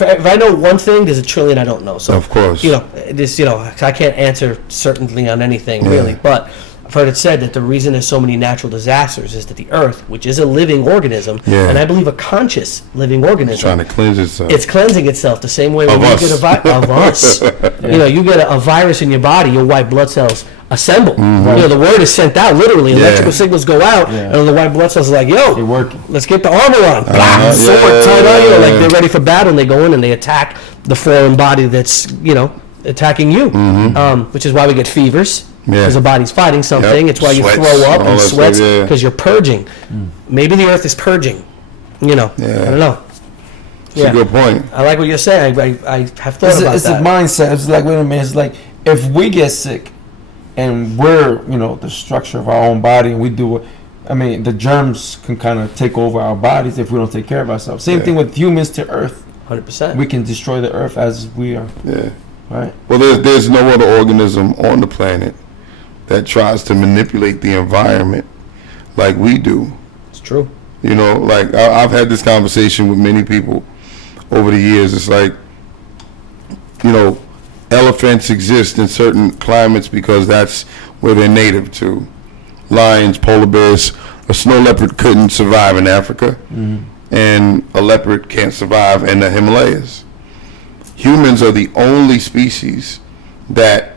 If I know one thing, there's a trillion I don't know. So Of course. I can't answer certainly on anything really, but I've heard it said that the reason there's so many natural disasters is that the Earth, which is a living organism, Yeah. and I believe a conscious living organism, Trying to cleanse itself. it's cleansing itself the same way Of when you us. get of us. You get a virus in your body, your white blood cells assemble. The word is sent out literally. Yeah. Electrical signals go out, and the white blood cells are like, "Yo, They're working. let's get the armor on." Blah, sword tied on, like they're ready for battle, and they go in and they attack the foreign body that's attacking you. Which is why we get fevers. Yeah. Because the body's fighting something. Yep. It's why you Sweats, throw up all and that sweats stuff, yeah. because you're purging. Maybe the Earth is purging. I don't know. It's a good point. I like what you're saying. I have thought about It's that. a mindset. It's like, wait a minute. It's like if we get sick and we're, the structure of our own body and we do it, the germs can kind of take over our bodies if we don't take care of ourselves. Same thing with humans to Earth. 100%. We can destroy the Earth as we are. Yeah. Right? Well, there's no other organism on the planet that tries to manipulate the environment like we do. It's true. Like I've had this conversation with many people over the years. It's like, elephants exist in certain climates because that's where they're native to. Lions, polar bears, a snow leopard couldn't survive in Africa, and a leopard can't survive in the Himalayas. Humans are the only species that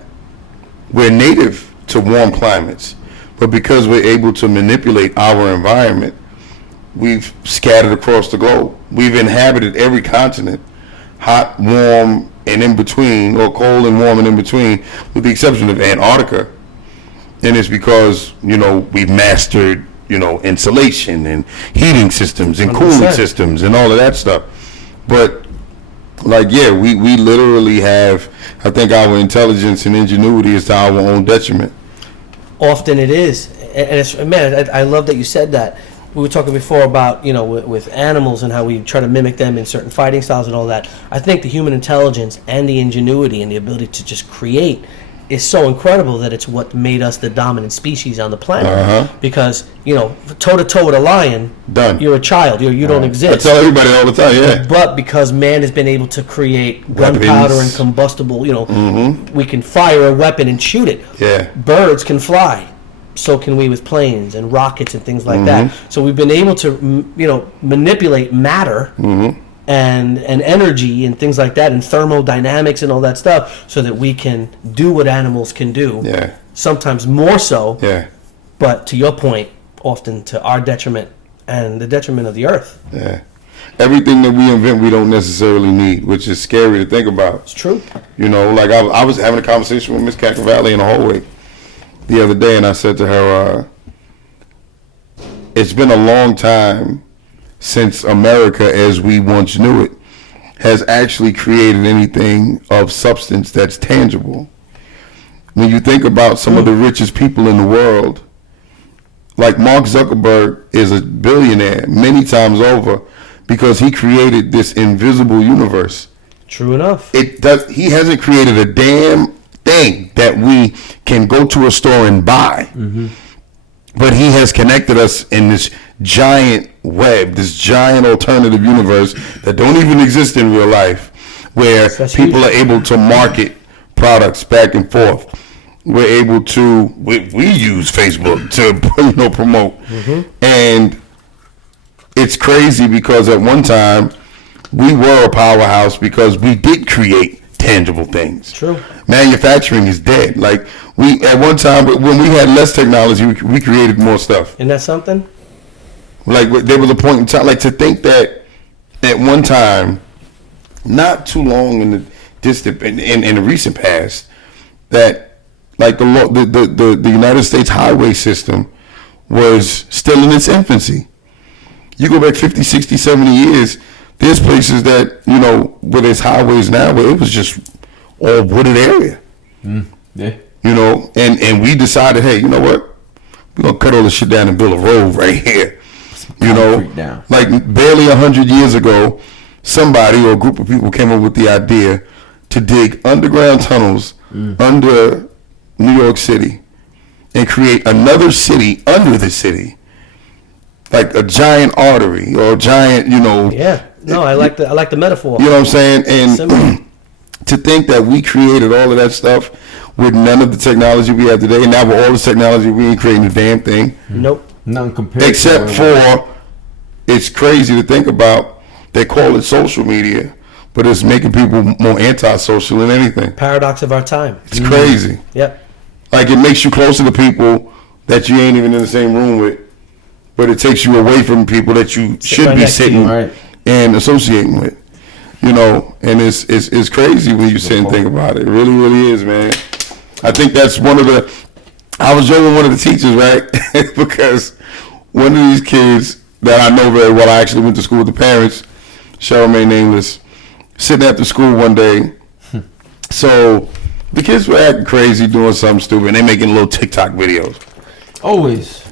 we're native to warm climates, but because we're able to manipulate our environment, we've scattered across the globe. We've inhabited every continent, hot, warm, and in between, or cold and warm and in between, with the exception of Antarctica. And it's because, we've mastered, insulation and heating systems and cooling 100%. systems and all of that stuff. But we literally have, I think our intelligence and ingenuity is to our own detriment. Often it is. And it's, man, I love that you said that. We were talking before about, with animals and how we try to mimic them in certain fighting styles and all that. I think the human intelligence and the ingenuity and the ability to just create is so incredible that it's what made us the dominant species on the planet. Because, toe-to-toe with a lion, Done. you're a child. You don't I exist. tell everybody all the time, yeah. But because man has been able to create Weapons. gunpowder and combustible, we can fire a weapon and shoot it. Yeah. Birds can fly. So can we with planes and rockets and things like that. So we've been able to, manipulate matter and energy and things like that, and thermodynamics and all that stuff, so that we can do what animals can do. Yeah. Sometimes more so. Yeah. But to your point, often to our detriment and the detriment of the Earth. Yeah. Everything that we invent, we don't necessarily need, which is scary to think about. It's true. Like I was having a conversation with Miss Cacavalli in the hallway the other day, and I said to her, it's been a long time since America, as we once knew it, has actually created anything of substance that's tangible. When you think about some of the richest people in the world, like Mark Zuckerberg is a billionaire many times over because he created this invisible universe. True enough. He hasn't created a damn thing that we can go to a store and buy. But he has connected us in this giant web, this giant alternative universe that don't even exist in real life, where people are able to market products back and forth. We're able to, we use Facebook to promote. And it's crazy because at one time we were a powerhouse because we did create tangible things. True. Manufacturing is dead. Like we at one time when we had less technology, we created more stuff. Isn't that something? Like there was a point in time, like to think that at one time, not too long in the distant in the recent past, that like the United States highway system was still in its infancy. You go back 50, 60, 70 years, There's places that, you know, where there's highways now where it was just all wooded area. Yeah. You know, and we decided, hey, you know what? We're going to cut all this shit down and build a road right here. You know, Down. like barely 100 years ago, somebody or a group of people came up with the idea to dig underground tunnels under New York City and create another city under the city. Like a giant artery or a giant, you know. Yeah. No, I like the metaphor. You know what I'm saying? And Similar. to think that we created all of that stuff with none of the technology we have today, and now with all this technology, we ain't creating a damn thing. Nope. None compared. Except for, it's crazy to think about, they call it social media, but it's making people more antisocial than anything. Paradox of our time. It's crazy. Yep. Like, it makes you closer to people that you ain't even in the same room with, but it takes you away from people that you should right be next to you, sitting right. and associating with. You know, and it's crazy when you sit and think about it. It really, really is, man. I think that's one of the, I was joking with one of the teachers, right? Because one of these kids that I know very well, I actually went to school with the parents, shall remain nameless, sitting after school one day. So the kids were acting crazy, doing something stupid, and they making little TikTok videos. Always.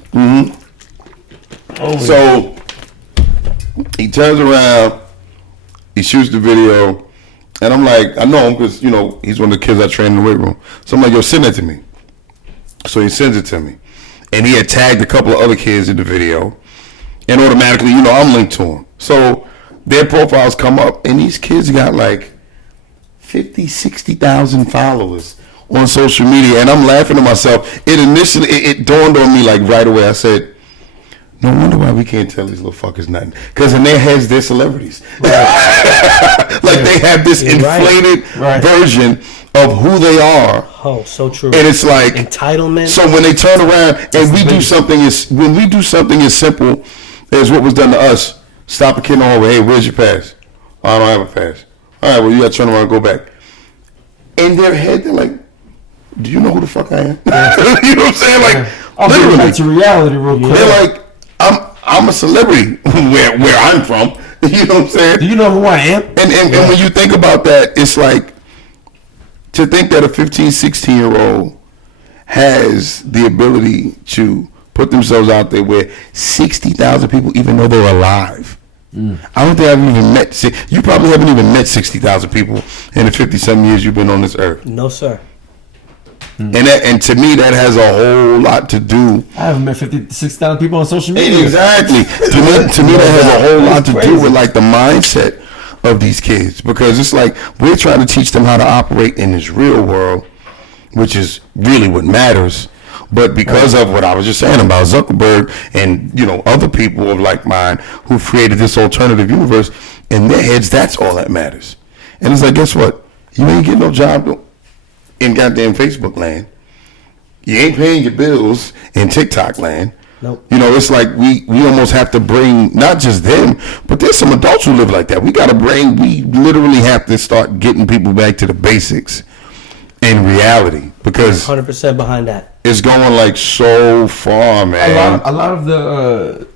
Always. So he turns around, he shoots the video, and I'm like, I know him because, you know, he's one of the kids I train in the weight room. So I'm like, yo, send that to me. So he sends it to me. And he had tagged a couple of other kids in the video. And automatically, you know, I'm linked to them. So their profiles come up, and these kids got like 50, 60,000 followers on social media. And I'm laughing to myself. It dawned on me like right away. I said, no wonder why we can't tell these little fuckers nothing. Because in their heads, they're celebrities. Right. Like they have this inflated version of who they are. Oh, so true. And it's like entitlement. So when they turn around and we do something as simple as what was done to us, stop a kid in the hallway, hey, where's your pass? Oh, I don't have a pass. All right, well, you got to turn around and go back. In their head, they're like, do you know who the fuck I am? You know what I'm saying? Like, literally. That's a reality real quick. They're like, I'm a celebrity where I'm from. You know what I'm saying? Do you know who I am? And when you think about that, it's like, to think that a 15, 16-year-old has the ability to put themselves out there where 60,000 people even know they're alive. I don't think I've even met, you probably haven't even met 60,000 people in the 50-some years you've been on this earth. No, sir. And to me, that has a whole lot to do. I haven't met 56,000 people on social media. Exactly. To me, that has a whole lot to do with like the mindset of these kids, because it's like we're trying to teach them how to operate in this real world, which is really what matters. But because of what I was just saying about Zuckerberg and, you know, other people of like mine who've created this alternative universe, in their heads, that's all that matters. And it's like, guess what? You ain't getting no job in goddamn Facebook land. You ain't paying your bills in TikTok land. Nope. You know, it's like we almost have to bring not just them, but there's some adults who live like that. We literally have to start getting people back to the basics in reality, because 100% behind that. It's going like so far, man. A lot of the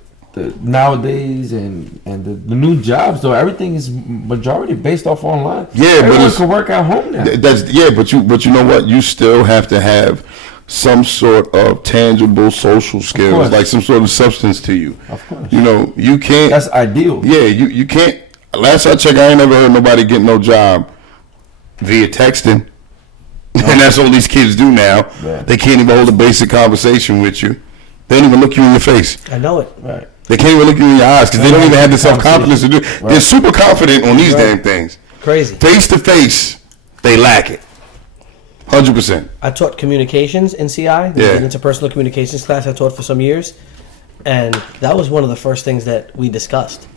nowadays and the new jobs, though, everything is majority based off online. Yeah, everyone can work at home now. But you know what? You still have to have some sort of tangible social skills, like some sort of substance to you. Of course. You know, you can't. That's ideal. Yeah, you can't. Last I checked, I ain't never heard nobody get no job via texting. No. And that's all these kids do now. Yeah. They can't even hold a basic conversation with you. They don't even look you in your face. I know it. Right. They can't even look you in your eyes because they don't even have the self-confidence to do it. Right. They're super confident on these damn things. Crazy. Face to face, they lack it. 100%. I taught communications in CI. An interpersonal communications class I taught for some years. And that was one of the first things that we discussed.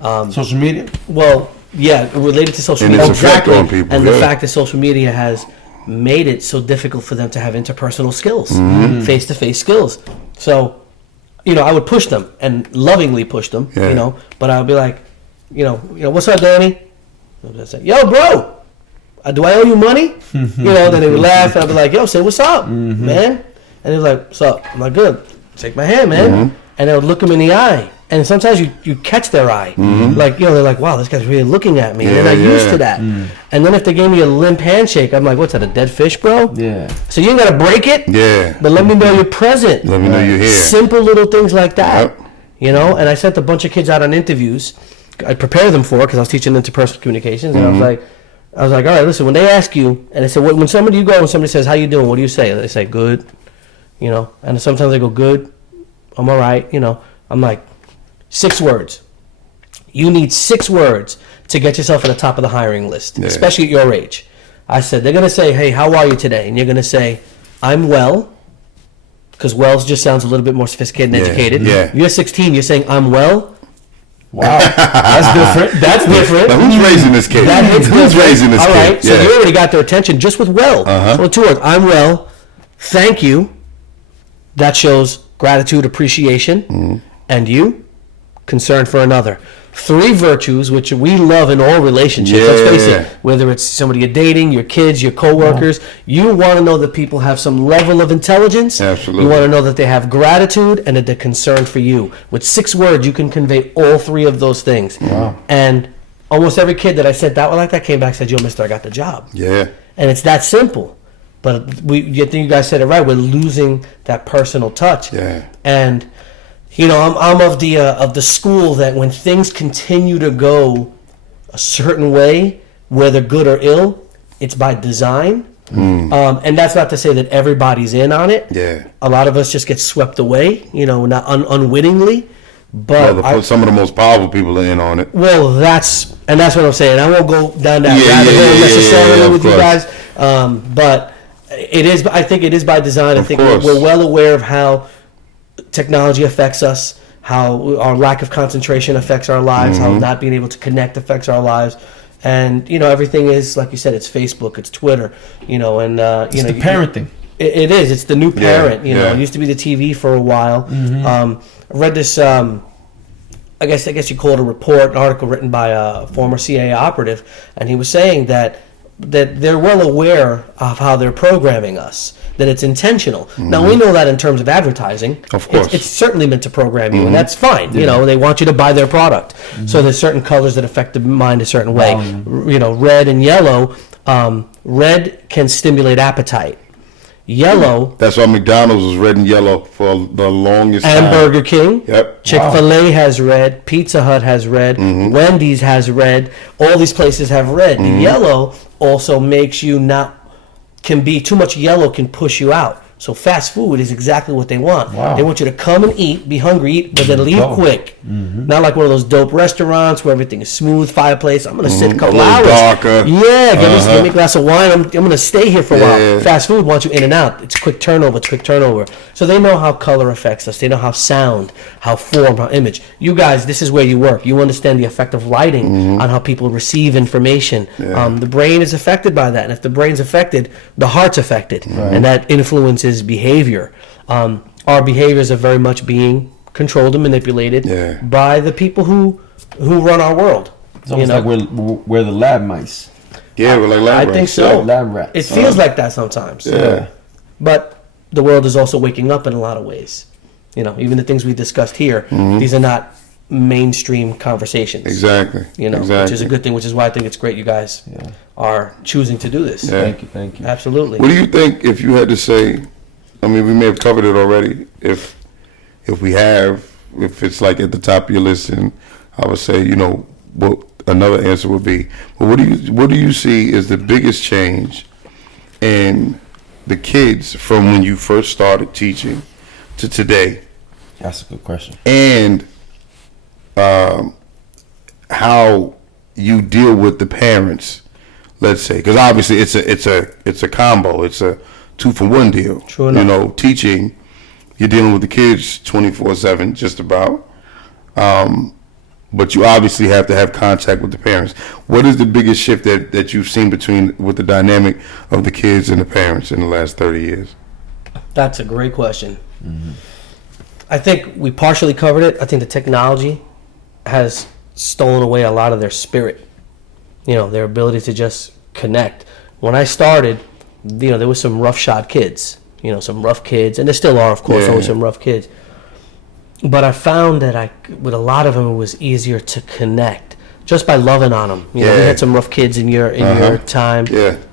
Social media? Well, yeah, related to social media. And its effect on people. And the fact that social media has made it so difficult for them to have interpersonal skills, face-to-face skills. So, you know, I would push them and lovingly push them, you know, but I would be like, you know, what's up, Danny? I'd say, yo, bro, do I owe you money? You know, then they would laugh and I'd be like, yo, say what's up, man? And he was like, what's up? I'm like, good. Shake my hand, man. And I would look him in the eye And sometimes you catch their eye. Like, they're like, wow, this guy's really looking at me. And they're not used to that. And then if they gave me a limp handshake, I'm like, what's that, a dead fish, bro? Yeah. So you ain't got to break it. Yeah. But let me know you're present. Let me know you're here. Simple little things like that. Yep. And I sent a bunch of kids out on interviews. I prepared them for it because I was teaching interpersonal communications. And I was like, all right, listen, when they ask you, and I said, when somebody says, how you doing? What do you say? They say, good. And sometimes they go, good. I'm all right. I'm like, 6 words. You need 6 words to get yourself at the top of the hiring list, especially at your age. I said, they're going to say, hey, how are you today? And you're going to say, I'm well, because well just sounds a little bit more sophisticated and educated. Yeah. You're 16, you're saying, I'm well. Wow. That's different. That's different. Now, who's raising this kid? That hits Who's different. raising this All kid? right, so you already got their attention just with well. Well, 2 words. I'm well. Thank you. That shows gratitude, appreciation. And you? Concern for another. 3 virtues, which we love in all relationships. Let's face it. Whether it's somebody you're dating, your kids, your coworkers, you want to know that people have some level of intelligence. Absolutely. You want to know that they have gratitude and that they're concerned for you. With 6 words, you can convey all 3 of those things. Wow. And almost every kid that I sent out like that came back and said, yo, mister, I got the job. Yeah. And it's that simple. But I think you guys said it right. We're losing that personal touch. Yeah. And I'm of the school that when things continue to go a certain way, whether good or ill, it's by design. And that's not to say that everybody's in on it. Yeah. A lot of us just get swept away, not unwittingly. But some of the most powerful people are in on it. well, that's what I'm saying. I won't go down that rabbit hole necessarily with you guys. But it is. I think it is by design. I think we're well aware of how technology affects us, how our lack of concentration affects our lives, how not being able to connect affects our lives. And everything is, like you said, it's Facebook, it's Twitter, and It's the parenting. It is. It's the new parent. It used to be the TV for a while. I read this. I guess you call it a report, an article written by a former CIA operative, and he was saying that they're well aware of how they're programming us, that it's intentional. Now, we know that in terms of advertising. Of course. It's certainly meant to program you, and that's fine. They want you to buy their product. So there's certain colors that affect the mind a certain way. Red and yellow. Red can stimulate appetite. Yellow. That's why McDonald's was red and yellow for the longest time. And Burger King. Yep. Chick-fil-A has red. Pizza Hut has red. Wendy's has red. All these places have red. The yellow also makes you can be too much yellow can push you out. So fast food is exactly what they want. Wow. They want you to come and eat, be hungry, eat, but then leave quick. Not like one of those dope restaurants where everything is smooth, fireplace. I'm going to sit a couple hours. Darker. Yeah, give me a glass of wine. I'm going to stay here for a while. Fast food wants you in and out. It's quick turnover. So they know how color affects us. They know how sound, how form, how image. You guys, this is where you work. You understand the effect of lighting on how people receive information. The brain is affected by that. And if the brain's affected, the heart's affected. Right. And that influences behavior. Our behaviors are very much being controlled and manipulated by the people who run our world. It's almost like we're the lab mice. Yeah, we're like lab rats. I think so. Lab rats. It feels like that sometimes. Yeah. But the world is also waking up in a lot of ways. Even the things we discussed here, these are not mainstream conversations. Exactly. Which is a good thing, which is why I think it's great you guys are choosing to do this. Yeah. Thank you. Absolutely. What do you think, if you had to say, I mean, we may have covered it already, if it's like at the top of your list, and I would say, what another answer would be, but what do you see is the biggest change in the kids from when you first started teaching to today? That's a good question. And how you deal with the parents, let's say, because obviously it's a combo, it's a 2-for-1 deal. True enough. Teaching, you're dealing with the kids 24/7, just about. But you obviously have to have contact with the parents. What is the biggest shift that you've seen with the dynamic of the kids and the parents in the last 30 years? That's a great question. I think we partially covered it. I think the technology has stolen away a lot of their spirit, their ability to just connect. When I started, there was some roughshod kids, some rough kids, and there still are, of course, always some rough kids. But I found that with a lot of them, it was easier to connect just by loving on them. You know, we had some rough kids in your time,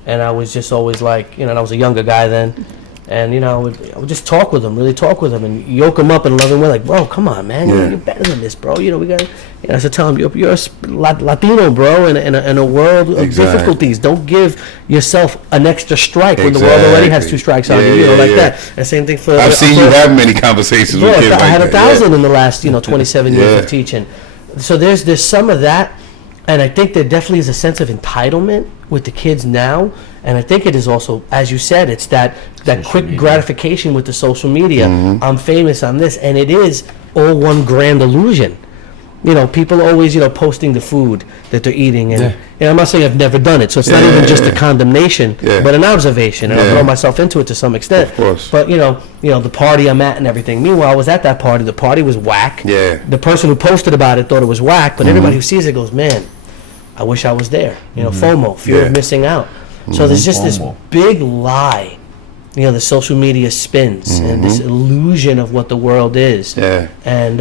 and I was just always like, and I was a younger guy then, and I would just talk with them, really talk with them, and yoke them up in a loving way, like, bro, come on, man, you're better than this, bro. We got. I said, tell them you're a Latino, bro, in a world of difficulties. Don't give yourself an extra strike when the world already has 2 strikes on you, like that. And same thing for. I've seen you have many conversations with kids. I had 1,000 in the last 27 years of teaching. So there's some of that, and I think there definitely is a sense of entitlement with the kids now. And I think it is also, as you said, it's that quick gratification with the social media. I'm famous, I'm this, and it is all one grand illusion. People always, posting the food that they're eating, and I'm not saying I've never done it, so it's not even just a condemnation, but an observation, and I'll throw myself into it to some extent. Of course. But the party I'm at and everything. Meanwhile, I was at that party. The party was whack. Yeah. The person who posted about it thought it was whack, but everybody who sees it goes, "Man, I wish I was there." FOMO, fear of missing out. So there's just this big lie, the social media spins and this illusion of what the world is. Yeah. And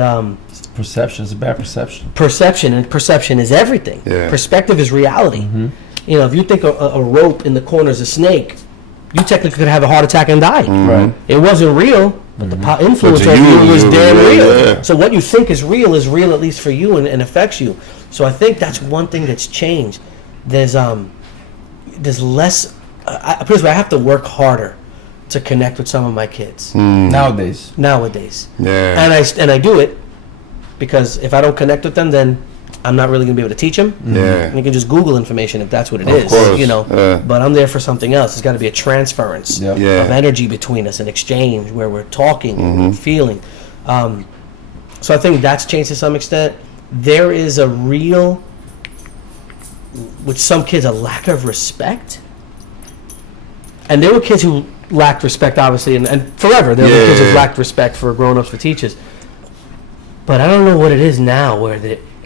it's perception. It's a bad perception. Perception is everything. Yeah. Perspective is reality. If you think a rope in the corner is a snake, you technically could have a heart attack and die. Right. It wasn't real, but the influence of you was damn real. Yeah. So what you think is real at least for you and affects you. So I think that's one thing that's changed. There's less. I have to work harder to connect with some of my kids nowadays. Yeah. And I do it because if I don't connect with them, then I'm not really gonna be able to teach them. Yeah. And you can just Google information if that's what it Of is. course. But I'm there for something else. There's got to be a transference Yep. of energy between us, an exchange where we're talking, and feeling. So I think that's changed to some extent. There is a real, with some kids, a lack of respect. And there were kids who lacked respect, obviously, and forever. There were kids who lacked respect for grown-ups, for teachers. But I don't know what it is now where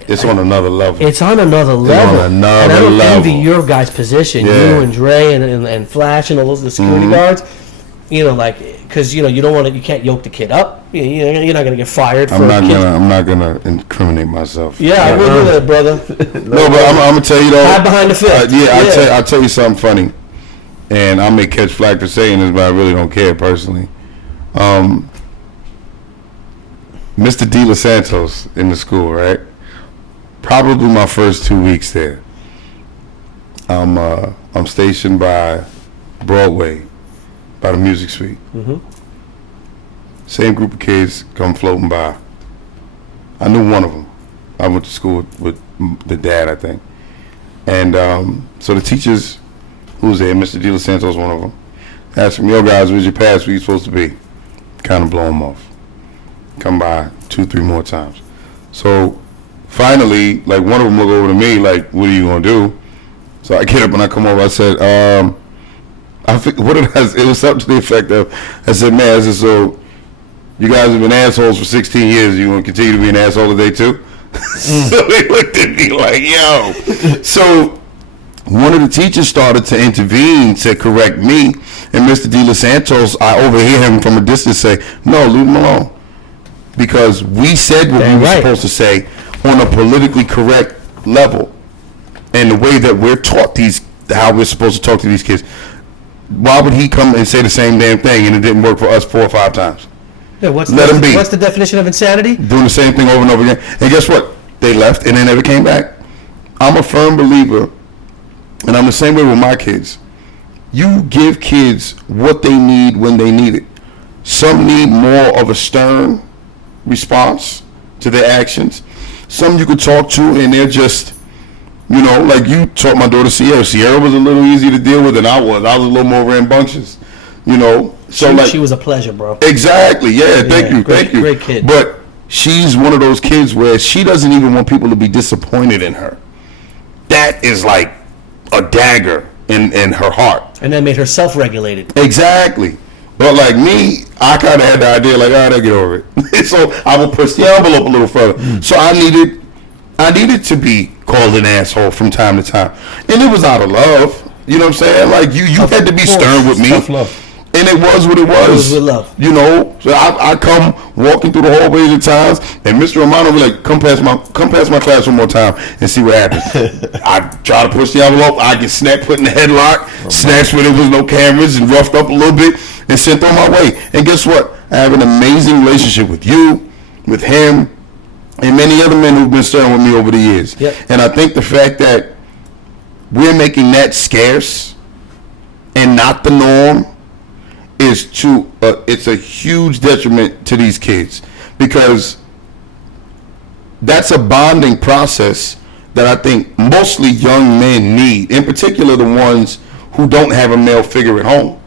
it's on another level. It's on another level. On another and I don't level. envy your guys' position. Yeah. You and Dre and Flash and all those the security guards. Because you don't want to. You can't yoke the kid up. You're not gonna get fired. I'm not gonna incriminate myself. Yeah, I will do that, brother. No, but I'm gonna tell you though. Hide behind the fence. I'll tell you something funny, and I may catch flack for saying this, but I really don't care personally. Mr. De Los Santos in the school, right? Probably my first 2 weeks there. I'm stationed by Broadway, by the Music Suite. Same group of kids come floating by. I knew one of them. I went to school with the dad, I think. And so the teachers who was there, Mr. De Los Santos, one of them, asked him, "Yo guys, where's your pass? Where you supposed to be?" Kind of blow him off. Come by 2-3 more times. So finally, like, one of them look over to me like, "What are you gonna do?" So I get up and I come over. I said, I think, it was something to the effect of, I said, "Man," I said, "So you guys have been assholes for 16 years. You want to continue to be an asshole today too?" So they looked at me like, "Yo." So one of the teachers started to intervene to correct me, and Mr. De Los Santos, I overhear him from a distance say, "No, leave him alone." Because we said what we were supposed to say on a politically correct level, and the way that we're taught how we're supposed to talk to these kids. Why would he come and say the same damn thing and it didn't work for us 4 or 5 times? Yeah, what's the definition of insanity? Doing the same thing over and over again. And guess what? They left and they never came back. I'm a firm believer, and I'm the same way with my kids. You give kids what they need when they need it. Some need more of a stern response to their actions. Some you could talk to and they're just, like you taught my daughter Sierra. Sierra was a little easier to deal with than I was. I was a little more rambunctious, So she was a pleasure, bro. Exactly. Yeah. Thank you. Great kid. But she's one of those kids where she doesn't even want people to be disappointed in her. That is like a dagger in her heart. And that made her self-regulated. Exactly. But like me, I kind of had the idea like, all right, get over it. So I would push the envelope a little further. So I needed to be called an asshole from time to time, and it was out of love. You know what I'm saying? Like you had to be stern with me. Tough love. And it was what it was. It was with love. You know, so I come walking through the hallways at times, and Mr. Romano will be like, come past my class one more time and see what happens. I try to push the envelope. I get snapped, put in the headlock, snatched when there was no cameras, and roughed up a little bit, and sent on my way. And guess what? I have an amazing relationship with you, with him, and many other men who've been staying with me over the years. Yep. And I think the fact that we're making that scarce and not the norm it's a huge detriment to these kids, because that's a bonding process that I think mostly young men need, in particular the ones who don't have a male figure at home,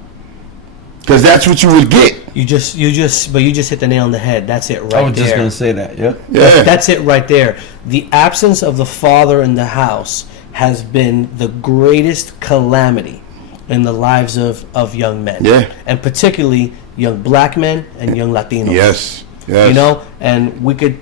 because that's what you would get. You just hit the nail on the head. That's it right there. I was just gonna say that. Yep. Yeah. That's it right there. The absence of the father in the house has been the greatest calamity in the lives of young men. Yeah. And particularly young black men and young Latinos. Yes. You know, and we could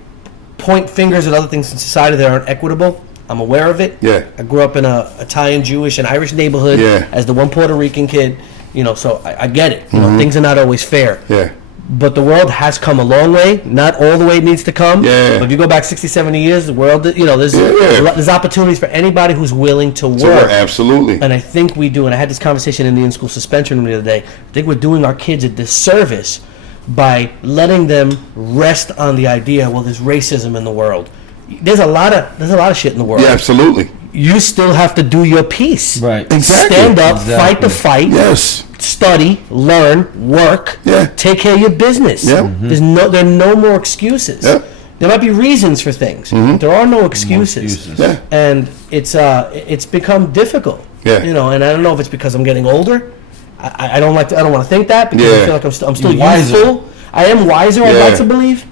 point fingers at other things in society that aren't equitable. I'm aware of it. Yeah. I grew up in a Italian, Jewish, and Irish neighborhood as the one Puerto Rican kid. You know, so I get it. You know, things are not always fair. Yeah. But the world has come a long way. Not all the way it needs to come. Yeah. But if you go back 60, 70 years, the world, you know, there's opportunities for anybody who's willing to work. Absolutely. And I think we do. And I had this conversation in the in-school suspension room the other day. I think we're doing our kids a disservice by letting them rest on the idea, well, there's racism in the world. There's a lot of shit in the world. Yeah, absolutely. You still have to do your piece. Right. Exactly. Stand up, fight the fight. Yes. Study, learn, work. Yeah. Take care of your business. Yeah. There are no more excuses. Yeah. There might be reasons for things. There are no excuses. Yeah. And it's become difficult. Yeah. You know, and I don't know if it's because I'm getting older. I don't want to think that, because I feel like I'm still You're wiser. youthful. I am wiser. I'd like to believe.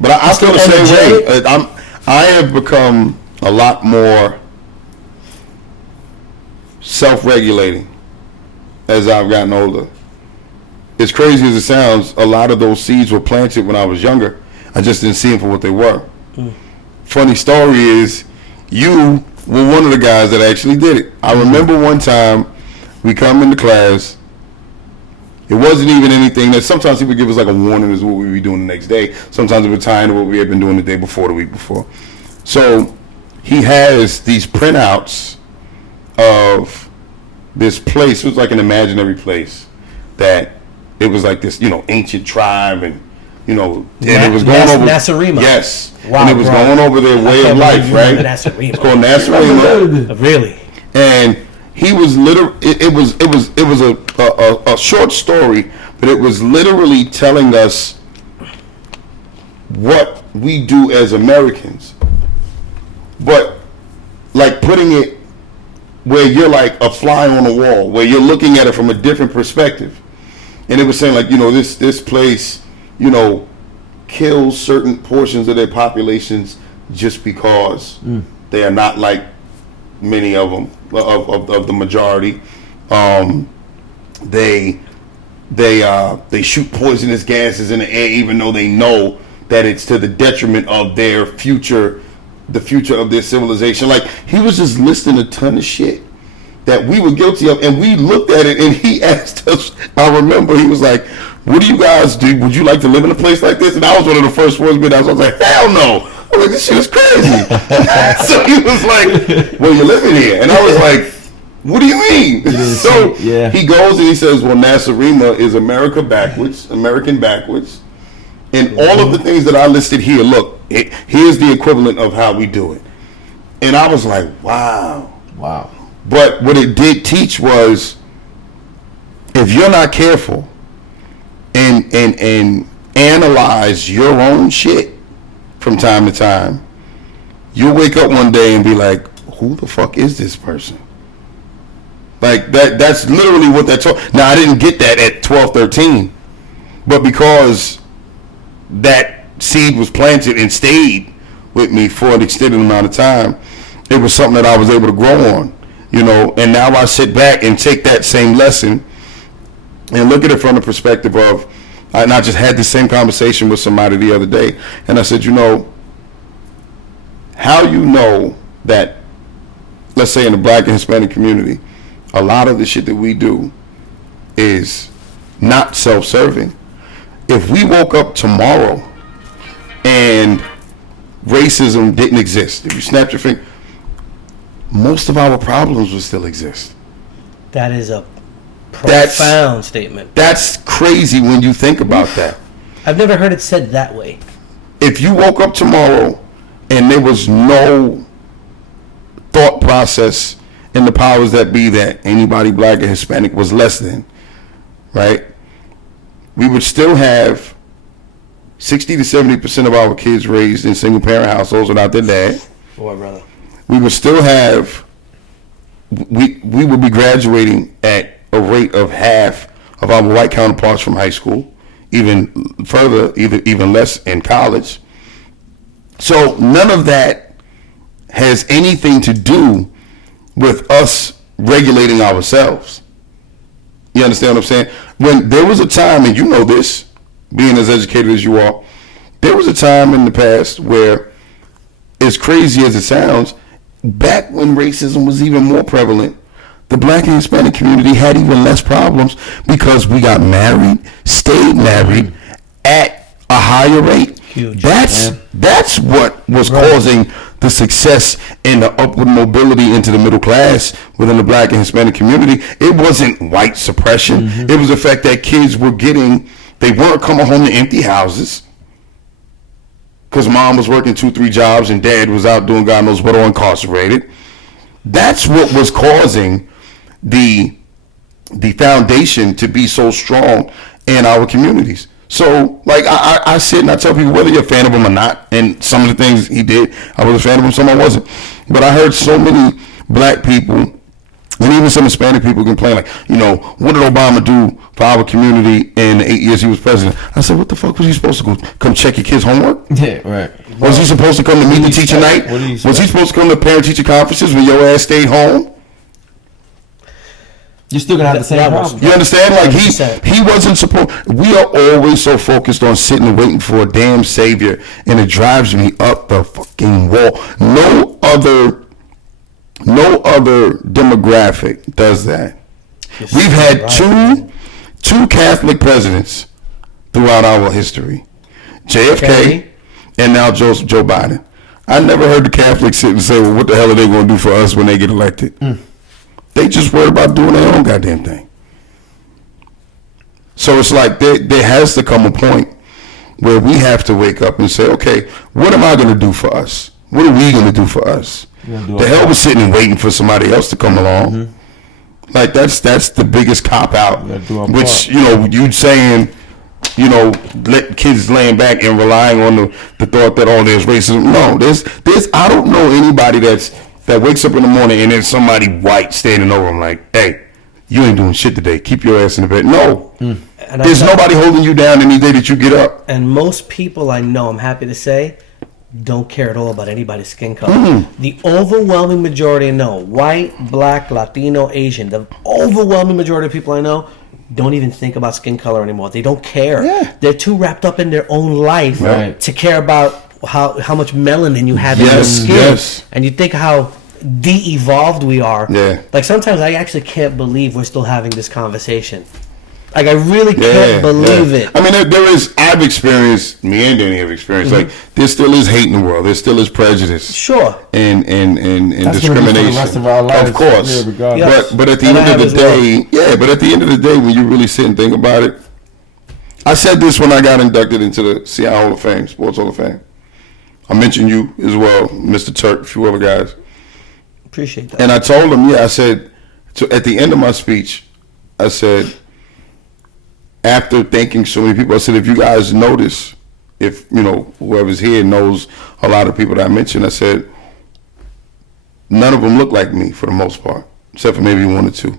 But I feel the still same way. energetic. I have become a lot more self-regulating as I've gotten older. As crazy as it sounds, a lot of those seeds were planted when I was younger. I just didn't see them for what they were. Funny story is, you were one of the guys that actually did it. I remember one time we come into class. It wasn't even anything that sometimes he would give us like a warning as to what we would be doing the next day. Sometimes it would tie into what we had been doing the day before, the week before. So he has these printouts of this place. It was like an imaginary place that it was like this, ancient tribe, and and it was going over Nasarima. Yes, Wow, and it was going over their way of life, right? Nasarima. It's called Nasarima. Really? And he was literally, it was a short story, but it was literally telling us what we do as Americans, but like putting it where you're like a fly on the wall, where you're looking at it from a different perspective. And it was saying like, this place, kills certain portions of their populations just because they are not like many of them, of the majority. They shoot poisonous gases in the air, even though they know that it's to the detriment of their future, the future of their civilization. Like, he was just listing a ton of shit that we were guilty of, and we looked at it, and he asked us, I remember he was like, what do you guys do? Would you like to live in a place like this? And I was one of the first ones, but I was like, hell no. I was like, this shit is crazy. So he was like, well, you're living here. And I was like, what do you mean? So he goes and he says, well, Nasarima is American backwards. And all of the things that I listed here, look, here's the equivalent of how we do it. And I was like, wow. But what it did teach was, if you're not careful and analyze your own shit from time to time, you'll wake up one day and be like, who the fuck is this person? Like, that's literally what that taught. Now, I didn't get that at 12, 13, but because that seed was planted and stayed with me for an extended amount of time, it was something that I was able to grow on, and now I sit back and take that same lesson and look at it from the perspective of, and I just had the same conversation with somebody the other day, and I said, how that, let's say in the black and Hispanic community, a lot of the shit that we do is not self-serving. If we woke up tomorrow and racism didn't exist, if you snapped your finger, most of our problems would still exist. That is a profound statement. That's crazy when you think about that. I've never heard it said that way. If you woke up tomorrow and there was no thought process in the powers that be that anybody black or Hispanic was less than, right? We would still have 60 to 70% of our kids raised in single parent households without their dad. Boy, brother. We would still have, we would be graduating at a rate of half of our white counterparts from high school, even further, even less in college. So none of that has anything to do with us regulating ourselves. You understand what I'm saying? When there was a time, and you know this, being as educated as you are, there was a time in the past where, as crazy as it sounds, back when racism was even more prevalent, the black and Hispanic community had even less problems because we got married, stayed married at a higher rate. Huge. That's what was causing the success and the upward mobility into the middle class within the black and Hispanic community. It wasn't white suppression. It was the fact that kids were they weren't coming home to empty houses because mom was working 2-3 jobs and dad was out doing God knows what or incarcerated. That's what was causing the foundation to be so strong in our communities. So, like, I sit and I tell people, whether you're a fan of him or not, and some of the things he did, I was a fan of him, some I wasn't. But I heard so many black people, and even some Hispanic people complain, like, you know, what did Obama do for our community in the 8 years he was president? I said, what the fuck was he supposed to go come check your kids' homework? Yeah, right. Was he supposed to come to meet the teacher night? What do you Was he supposed to come to parent-teacher conferences when your ass stayed home? You're still gonna have the same That was- problem. You understand? Like 100%. he wasn't supposed. We are always so focused on sitting and waiting for a damn savior, and it drives me up the fucking wall. No other demographic does that. We've had two Catholic presidents throughout our history, JFK Okay. and now Joe Biden. I never heard the Catholics sit and say, "Well, what the hell are they going to do for us when they get elected?" They just worried about doing their own goddamn thing. So it's like there has to come a point where we have to wake up and say, okay, what am I going to do for us? What are we going to do for us? The hell with sitting and waiting for somebody else to come along. Like that's the biggest cop out. Which, you know, you saying, you know, let kids laying back and relying on the thought that, oh, there's racism. No, there's I don't know anybody that wakes up in the morning and there's somebody white standing over them like, hey, you ain't doing shit today. Keep your ass in the bed. No. And There's nobody holding you down any day that you get up. And most people I know, I'm happy to say, don't care at all about anybody's skin color. The overwhelming majority I know, white, black, Latino, Asian, the overwhelming majority of people I know don't even think about skin color anymore. They don't care. Yeah. They're too wrapped up in their own life to care about how much melanin you have in your skin. Yes. And you think how de-evolved we are. Yeah. Like sometimes I actually can't believe we're still having this conversation. Like I really can't believe it. I mean, I've experienced, me and Danny have experienced, like, there still is hate in the world. There still is prejudice. Sure. And That's discrimination. gonna be for the rest of our lives. Of course. Yeah, regardless. Yes. But at the And end I of the have as well. day, but at the end of the day, when you really sit and think about it, I said this when I got inducted into the Seattle Hall of Fame, Sports Hall of Fame. I mentioned you as well, Mr. Turk, a few other guys. Appreciate that. And I told him, I said, so at the end of my speech, I said, after thanking so many people, I said, if you guys notice, if, you know, whoever's here knows a lot of people that I mentioned, I said, none of them look like me for the most part, except for maybe one or two.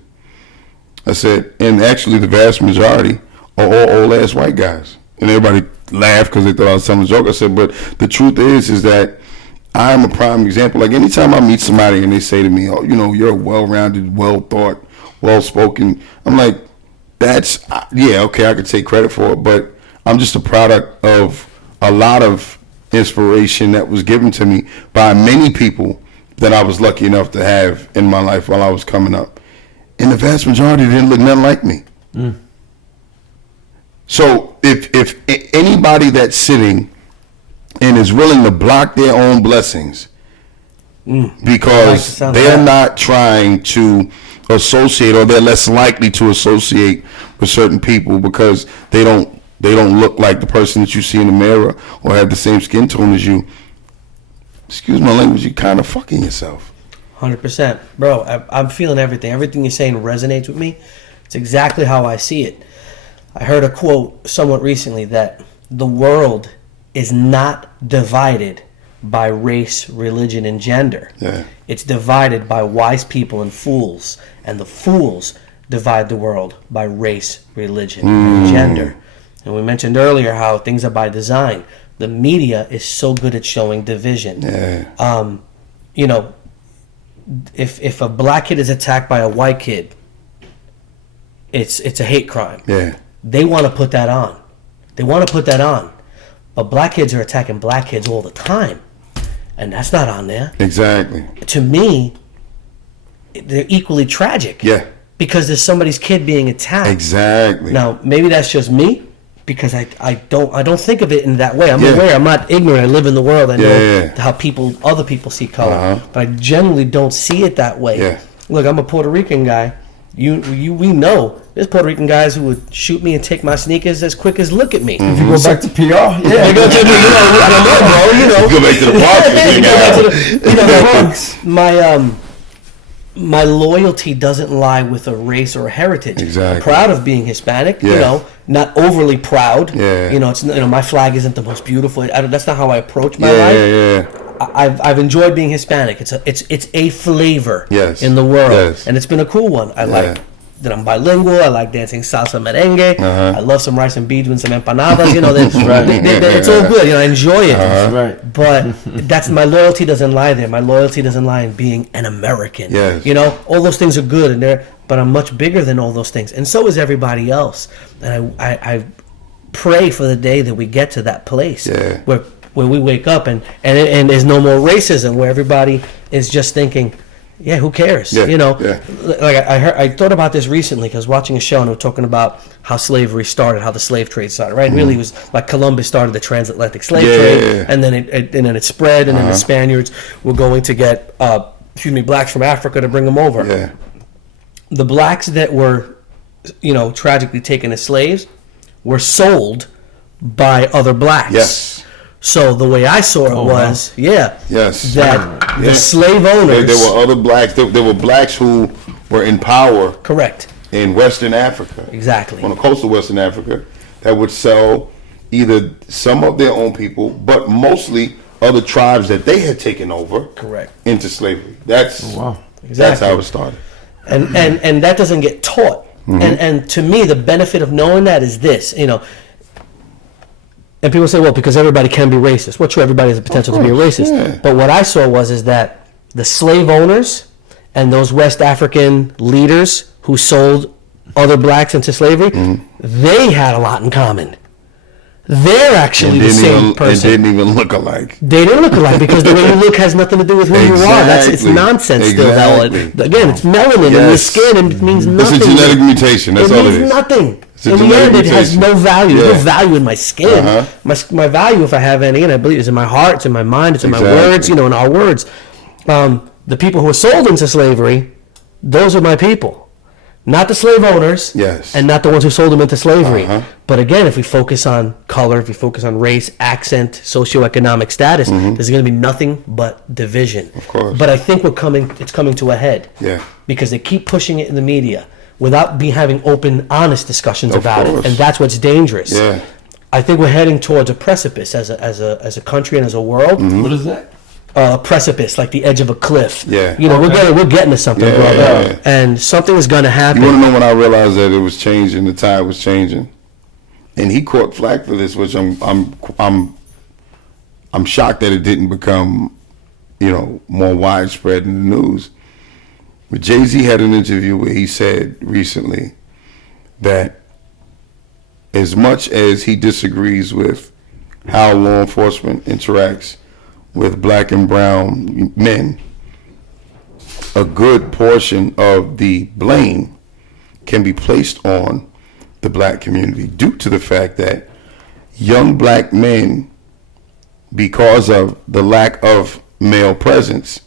I said, and actually the vast majority are all old-ass white guys. And everybody laughed because they thought I was telling a joke. I said, but the truth is that I'm a prime example. Like, anytime I meet somebody and they say to me, oh, you know, you're well-rounded, well-thought, well-spoken, I'm like, okay, I could take credit for it, but I'm just a product of a lot of inspiration that was given to me by many people that I was lucky enough to have in my life while I was coming up. And the vast majority didn't look nothing like me. So if anybody that's sitting and is willing to block their own blessings because they're not trying to associate, or they're less likely to associate with certain people because they don't look like the person that you see in the mirror or have the same skin tone as you. Excuse my language, you kind of fucking yourself. 100%. Bro, I'm feeling everything. Everything you're saying resonates with me. It's exactly how I see it. I heard a quote somewhat recently that the world is not divided by race, religion, and gender. Yeah. It's divided by wise people and fools. And the fools divide the world by race, religion, and gender. And we mentioned earlier how things are by design. The media is so good at showing division. Yeah. You know, if a black kid is attacked by a white kid, it's a hate crime. Yeah. They want to put that on. They want to put that on. But black kids are attacking black kids all the time. And that's not on there. Exactly. To me, they're equally tragic. Yeah. Because there's somebody's kid being attacked. Exactly. Now, maybe that's just me, because I don't think of it in that way. I'm Yeah. aware. I'm not ignorant. I live in the world. I know Yeah. how other people see color. Uh-huh. But I generally don't see it that way. Yeah. Look, I'm a Puerto Rican guy. We know there's Puerto Rican guys who would shoot me and take my sneakers as quick as look at me. If you go back to PR, They go to me, I don't know, bro. You know, Go back to the park. you know, my loyalty doesn't lie with a race or a heritage. Exactly. I'm proud of being Hispanic. Yeah. You know, not overly proud. Yeah. You know, my flag isn't the most beautiful. That's not how I approach my Yeah, life. yeah. I've enjoyed being Hispanic. It's a flavor Yes. in the world, Yes. and it's been a cool one. I like that I'm bilingual. I like dancing salsa merengue. Uh-huh. I love some rice and beans with some empanadas. You know, it's all good. You know, I enjoy it. Uh-huh. Right. But that's my loyalty doesn't lie there. My loyalty doesn't lie in being an American. Yes. You know, all those things are good, but I'm much bigger than all those things, and so is everybody else. And I pray for the day that we get to that place where we wake up and there's no more racism, where everybody is just thinking, yeah, who cares? Yeah, You know, yeah. like I thought about this recently because watching a show and they were talking about how slavery started, how the slave trade started. Right, really, it was like Columbus started the transatlantic slave trade, and then it spread, and then the Spaniards were going to get blacks from Africa to bring them over. Yeah. The blacks that were, tragically taken as slaves were sold by other blacks. Yes. So the way I saw it was, Yes. that the slave owners. There were other blacks. There were blacks who were in power. Correct. In Western Africa. Exactly. On the coast of Western Africa, that would sell either some of their own people, but mostly other tribes that they had taken over. Correct. Into slavery. That's Exactly. That's how it started. And that doesn't get taught. And to me, the benefit of knowing that is this, And people say, well, because everybody can be racist. Well, true, everybody has the potential to be a racist. Yeah. But what I saw is that the slave owners and those West African leaders who sold other blacks into slavery, they had a lot in common. They're actually the same person. And didn't even look alike. They didn't look alike because the way you look has nothing to do with who you are. It's nonsense still. Again, it's melanin in your skin and it means nothing. It's a genetic mutation. That's all it is. It means nothing. In the end, it has no value. There's no value in my skin. My value, if I have any, and I believe, is in my heart, it's in my mind, it's in my words, in our words. The people who were sold into slavery, those are my people. Not the slave owners, and not the ones who sold them into slavery. But again, if we focus on color, if we focus on race, accent, socioeconomic status, there's going to be nothing but division. Of course. But I think it's coming to a head. Yeah. Because they keep pushing it in the media without having open, honest discussions about it, and that's what's dangerous. Yeah. I think we're heading towards a precipice as a country and as a world. What is that? A precipice, like the edge of a cliff. Yeah. We're getting to something, brother. Yeah. And something is going to happen. You want to know when I realized that it was changing, the tide was changing, and he caught flack for this, which I'm shocked that it didn't become, more widespread in the news. But Jay-Z had an interview where he said recently that as much as he disagrees with how law enforcement interacts with black and brown men, a good portion of the blame can be placed on the black community due to the fact that young black men, because of the lack of male presence,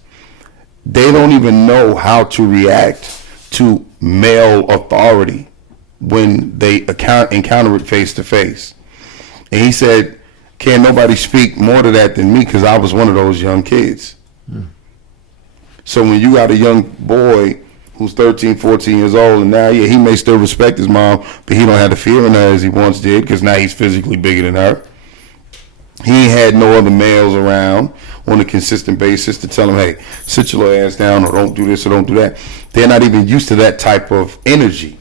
they don't even know how to react to male authority when they encounter it face to face. And he said, can't nobody speak more to that than me, because I was one of those young kids. So when you got a young boy who's 13, 14 years old, and now, yeah, he may still respect his mom, but he don't have the fear in her as he once did, because now he's physically bigger than her. He ain't had no other males around on a consistent basis to tell him, hey, sit your little ass down, or don't do this, or don't do that. They're not even used to that type of energy.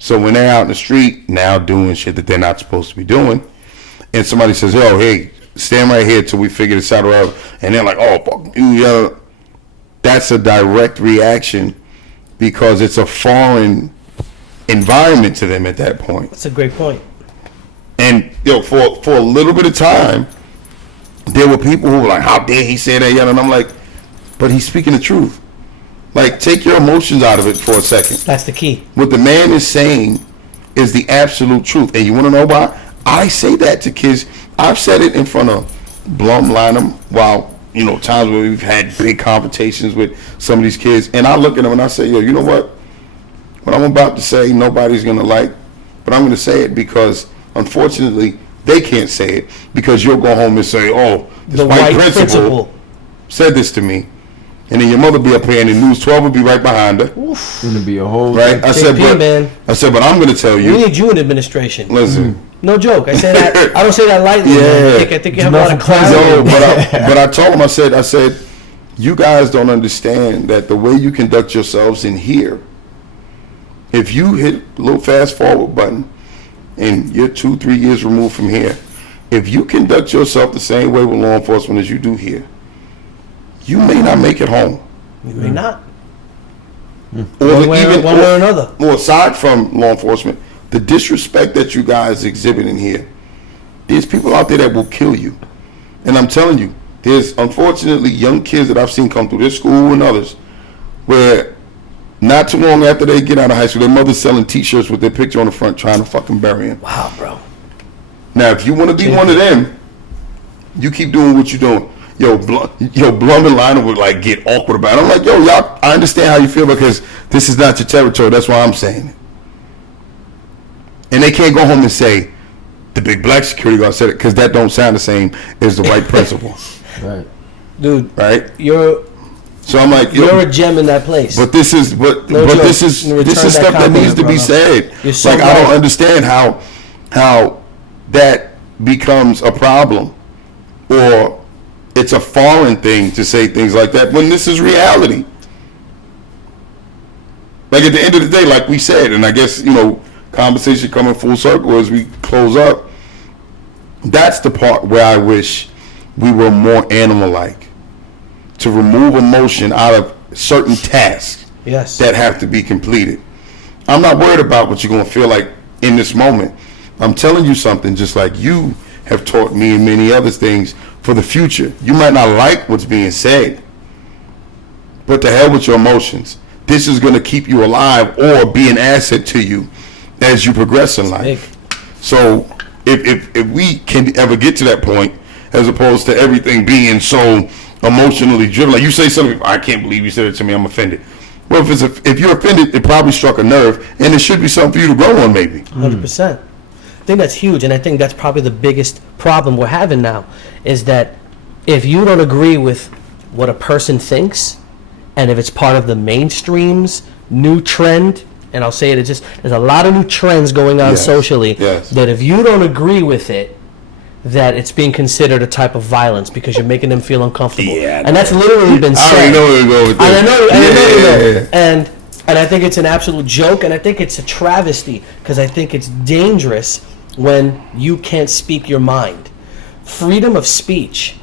So when they're out in the street now doing shit that they're not supposed to be doing, and somebody says, yo, hey, stand right here till we figure this out, or whatever, and they're like, oh, fuck you, yeah. That's a direct reaction, because it's a foreign environment to them at that point. That's a great point. And for a little bit of time, there were people who were like, how dare he say that, and I'm like, but he's speaking the truth. Like, take your emotions out of it for a second. That's the key. What the man is saying is the absolute truth. And you want to know why? I say that to kids. I've said it in front of Blum, Lynham, while, times where we've had big confrontations with some of these kids. And I look at them and I say, yo, you know what? What I'm about to say, nobody's going to like, but I'm going to say it because, unfortunately, they can't say it, because you'll go home and say, oh, this white principal said this to me. And then your mother be up here and the News 12 will be right behind her. It's going to be a whole... Right? I said, but I'm going to tell you. We need you in administration. Listen. No joke. I say that. I don't say that lightly. Yeah. I think you have a lot of clarity. No, but I told him, I said, you guys don't understand that the way you conduct yourselves in here, if you hit a little fast forward button and you're 2-3 years removed from here, if you conduct yourself the same way with law enforcement as you do here, you may not make it home. You may not. Or one way or another. Or aside from law enforcement, the disrespect that you guys exhibit in here, there's people out there that will kill you. And I'm telling you, there's unfortunately young kids that I've seen come through this school and others where not too long after they get out of high school, their mother's selling T-shirts with their picture on the front trying to fucking bury him. Wow, bro. Now, if you want to be one of them, you keep doing what you're doing. Blum and Lionel would like get awkward about it. I'm like, yo, y'all, I understand how you feel, because this is not your territory. That's why I'm saying it. And they can't go home and say the big black security guard said it, because that don't sound the same as the white principal. Right. Dude. Right? So I'm like, you're a gem in that place. But this is this is stuff that needs to be said. So like, I don't understand how that becomes a problem, or it's a foreign thing to say things like that when this is reality. Like, at the end of the day, like we said, and I guess, conversation coming full circle as we close up, that's the part where I wish we were more animal-like, to remove emotion out of certain tasks that have to be completed. I'm not worried about what you're going to feel like in this moment. I'm telling you something, just like you have taught me and many other things for the future. You might not like what's being said, but to hell with your emotions. This is going to keep you alive or be an asset to you as you progress in life. So if we can ever get to that point, as opposed to everything being so emotionally driven, like you say something, I can't believe you said it to me, I'm offended. Well, if you're offended, it probably struck a nerve, and it should be something for you to grow on, maybe. 100%. I think that's huge, and I think that's probably the biggest problem we're having now, is that if you don't agree with what a person thinks, and if it's part of the mainstream's new trend, and I'll say it, it's just, there's a lot of new trends going on socially, that if you don't agree with it, that it's being considered a type of violence because you're making them feel uncomfortable. And that's literally been said. I already know where to go with this. And I think it's an absolute joke, and I think it's a travesty, because I think it's dangerous when you can't speak your mind. Freedom of speech.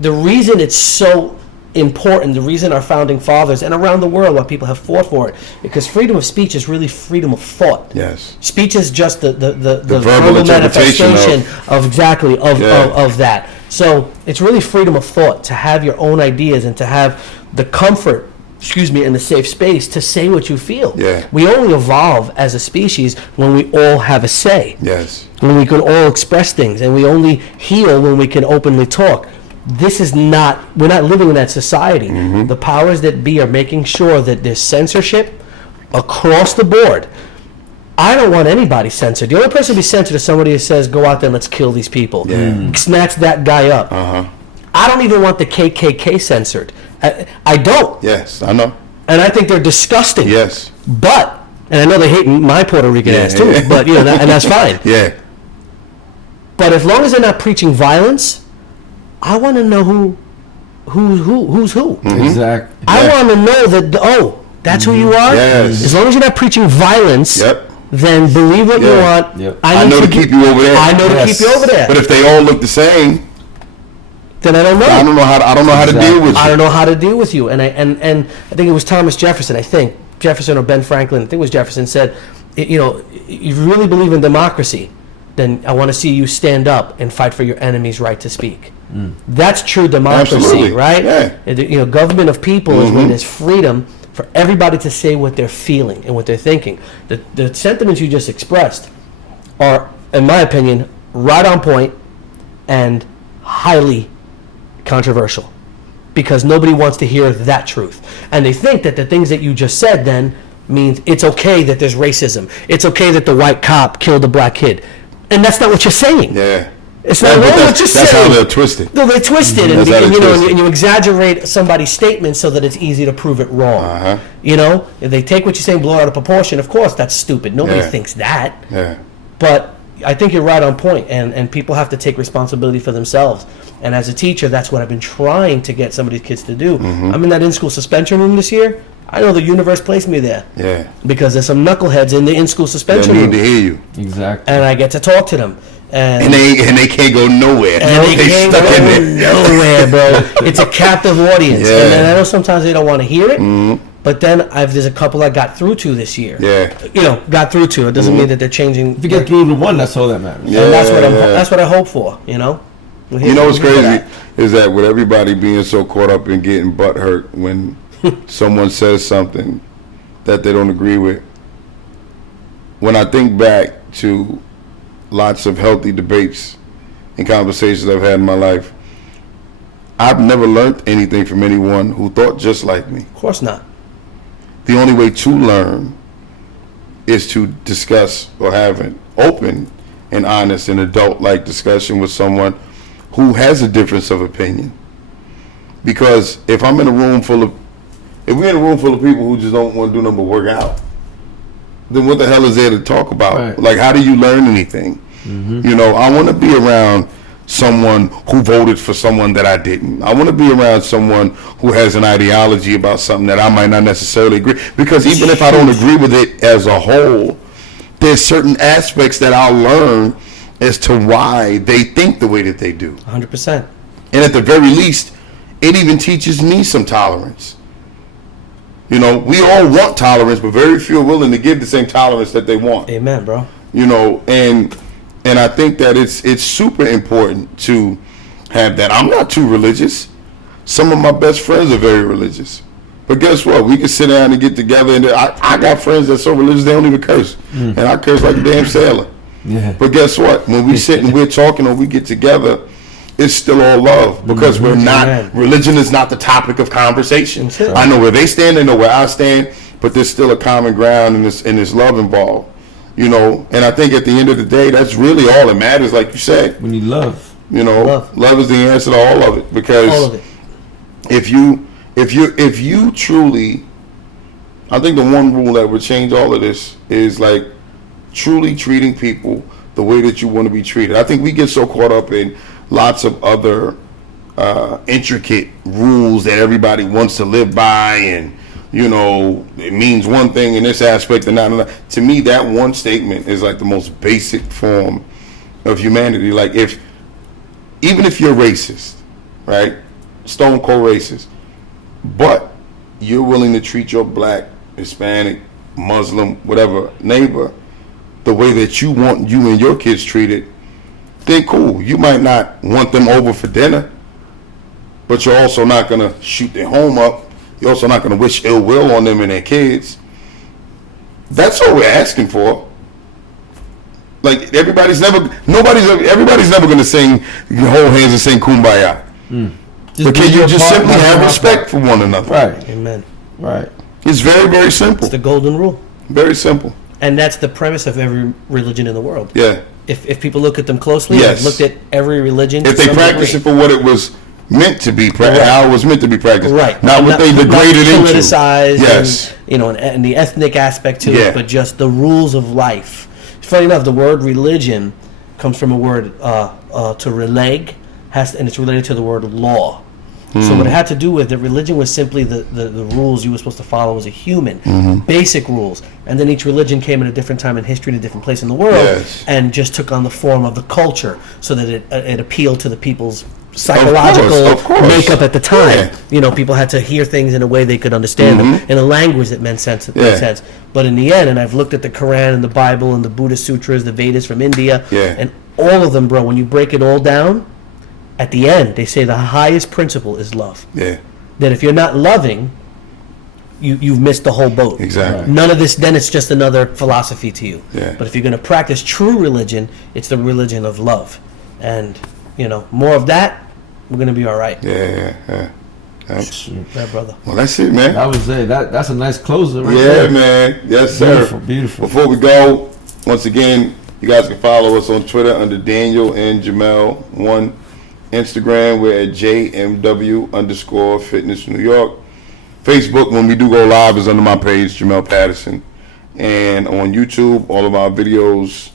The reason it's so important, the reason our founding fathers and around the world why people have fought for it, because freedom of speech is really freedom of thought. Yes. Speech is just the verbal manifestation of that. So it's really freedom of thought, to have your own ideas and to have the comfort in a safe space to say what you feel. Yeah. We only evolve as a species when we all have a say. Yes. When we can all express things, and we only heal when we can openly talk. This is not, we're not living in that society. The powers that be are making sure that there's censorship across the board. I don't want anybody censored. The only person to be censored is somebody who says, go out there and let's kill these people. Snatch that guy up. I don't even want the KKK censored. I don't. Yes, I know. And I think they're disgusting. Yes. But, and I know they hate my Puerto Rican ass too, but and that's fine. Yeah. But as long as they're not preaching violence, I want to know who's who. Exactly. I want to know that, that's who you are? Yes. As long as you're not preaching violence, then believe what you want. Yep. I know to keep you over there. I know to keep you over there. But if they all look the same, then I don't know. I don't know how to deal with you. I don't know how to deal with you. And I think it was Thomas Jefferson, Jefferson or Ben Franklin, I think it was Jefferson, said, if you really believe in democracy, then I want to see you stand up and fight for your enemy's right to speak. That's true democracy, Absolutely. right? Yeah. Government of people is when there's freedom for everybody to say what they're feeling and what they're thinking. The sentiments you just expressed are, in my opinion, right on point and highly controversial, because nobody wants to hear that truth. And they think that the things that you just said then means it's okay that there's racism. It's okay that the white cop killed a black kid. And that's not what you're saying. Yeah. It's not what you're saying. That's how they're twisted. No, they're twisted, That's how they're twisted. and you exaggerate somebody's statement so that it's easy to prove it wrong. If they take what you're saying, blow it out of proportion, of course that's stupid. Nobody thinks that. Yeah. But I think you're right on point, and people have to take responsibility for themselves. And as a teacher, that's what I've been trying to get some of these kids to do. I'm in that in-school suspension room this year. I know the universe placed me there. Yeah. Because there's some knuckleheads in the in-school suspension They room. need to hear you. Exactly. And I get to talk to them. And they can't go nowhere. And they can't stuck go in there. nowhere, bro. It's a captive audience. Yeah. And I know sometimes they don't want to hear it, but then there's a couple I got through to this year. Yeah. Got through to. It doesn't mean that they're changing. If you get through to one, that's all that matters. Yeah. And that's what I hope for, You know what's We're here crazy for is that with everybody being so caught up in getting butt hurt when someone says something that they don't agree with, when I think back to lots of healthy debates and conversations I've had in my life, I've never learned anything from anyone who thought just like me. Of course not. The only way to learn is to discuss or have an open and honest and adult-like discussion with someone who has a difference of opinion. Because if we're in a room full of people who just don't want to do nothing but work out, then what the hell is there to talk about? Right. Like, how do you learn anything? I want to be around someone who voted for someone that I didn't. I want to be around someone who has an ideology about something that I might not necessarily agree. Because even if I don't agree with it as a whole, there's certain aspects that I'll learn as to why they think the way that they do. 100%. And at the very least, it even teaches me some tolerance. We all want tolerance, but very few are willing to give the same tolerance that they want. Amen, bro. And I think that it's super important to have that. I'm not too religious. Some of my best friends are very religious. But guess what? We can sit down and get together, and I got friends that are so religious they don't even curse. And I curse like a damn sailor. Yeah. But guess what? When we sit and we're talking or we get together, it's still all love, because we're not, religion is not the topic of conversation. I know where they stand, they know where I stand, but there's still a common ground and this love involved. And I think at the end of the day, that's really all that matters, like you said. We need love. Love is the answer to all of it, because All of it. if you truly, I think the one rule that would change all of this is like truly treating people the way that you want to be treated. I think we get so caught up in lots of other intricate rules that everybody wants to live by, and it means one thing in this aspect and not another. To me, that one statement is like the most basic form of humanity. Like, even if you're racist, right, stone cold racist, but you're willing to treat your black, Hispanic, Muslim, whatever neighbor the way that you want you and your kids treated, then cool. You might not want them over for dinner, but you're also not going to shoot their home up You're also not going to wish ill will on them and their kids. That's all we're asking for. Like everybody's never going to sing, hold hands and sing Kumbaya. But can you just simply have respect for one another? Right. Amen. Right. It's very, very simple. It's the golden rule. Very simple. And that's the premise of every religion in the world. Yeah. If people look at them closely, Yes. they've looked at every religion. If they practice it for what it was meant to be, how it was meant to be practiced, right? Not what they degraded into. Politicized, yes. And the ethnic aspect to Yeah. it, but just the rules of life. Funny enough, the word religion comes from a word to releg, and it's related to the word law. So what it had to do with, that religion was simply the rules you were supposed to follow as a human, basic rules. And then each religion came at a different time in history, in a different place in the world, and just took on the form of the culture, so that it appealed to the people's psychological makeup at the time. Yeah. People had to hear things in a way they could understand them, in a language that made sense. But in the end, and I've looked at the Quran and the Bible and the Buddhist sutras, the Vedas from India, and all of them, bro, when you break it all down, at the end, they say the highest principle is love. Yeah. That if you're not loving, you've missed the whole boat. Exactly. None of this, then it's just another philosophy to you. Yeah. But if you're going to practice true religion, it's the religion of love. And, more of that, we're going to be all right. Yeah. Yeah, brother. Well, that's it, man. That was it. That's a nice closer right Yeah, there. man. Yes, sir. Beautiful, beautiful. Before we go, once again, you guys can follow us on Twitter under Daniel and Jamel 1. Instagram, we're at JMW_Fitness New York. Facebook, when we do go live, is under my page, Jamel Patterson. And on YouTube, all of our videos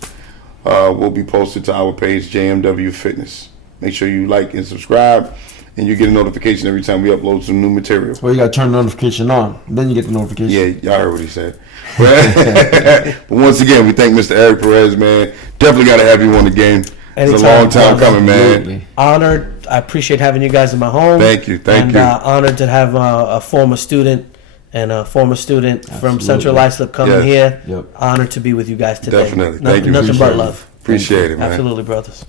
will be posted to our page, JMW Fitness. Make sure you like and subscribe, and you get a notification every time we upload some new material. Well, you got to turn the notification on. Then you get the notification. Yeah, y'all heard what he said. But once again, we thank Mr. Eric Perez, man. Definitely got to have you on again. It's a long time coming, man. Absolutely. Honored. I appreciate having you guys in my home. Thank you. And honored to have a former student from Central Islip coming here. Yep. Honored to be with you guys today. Definitely. Thank you. Nothing but love. Appreciate it, man. Absolutely, brothers.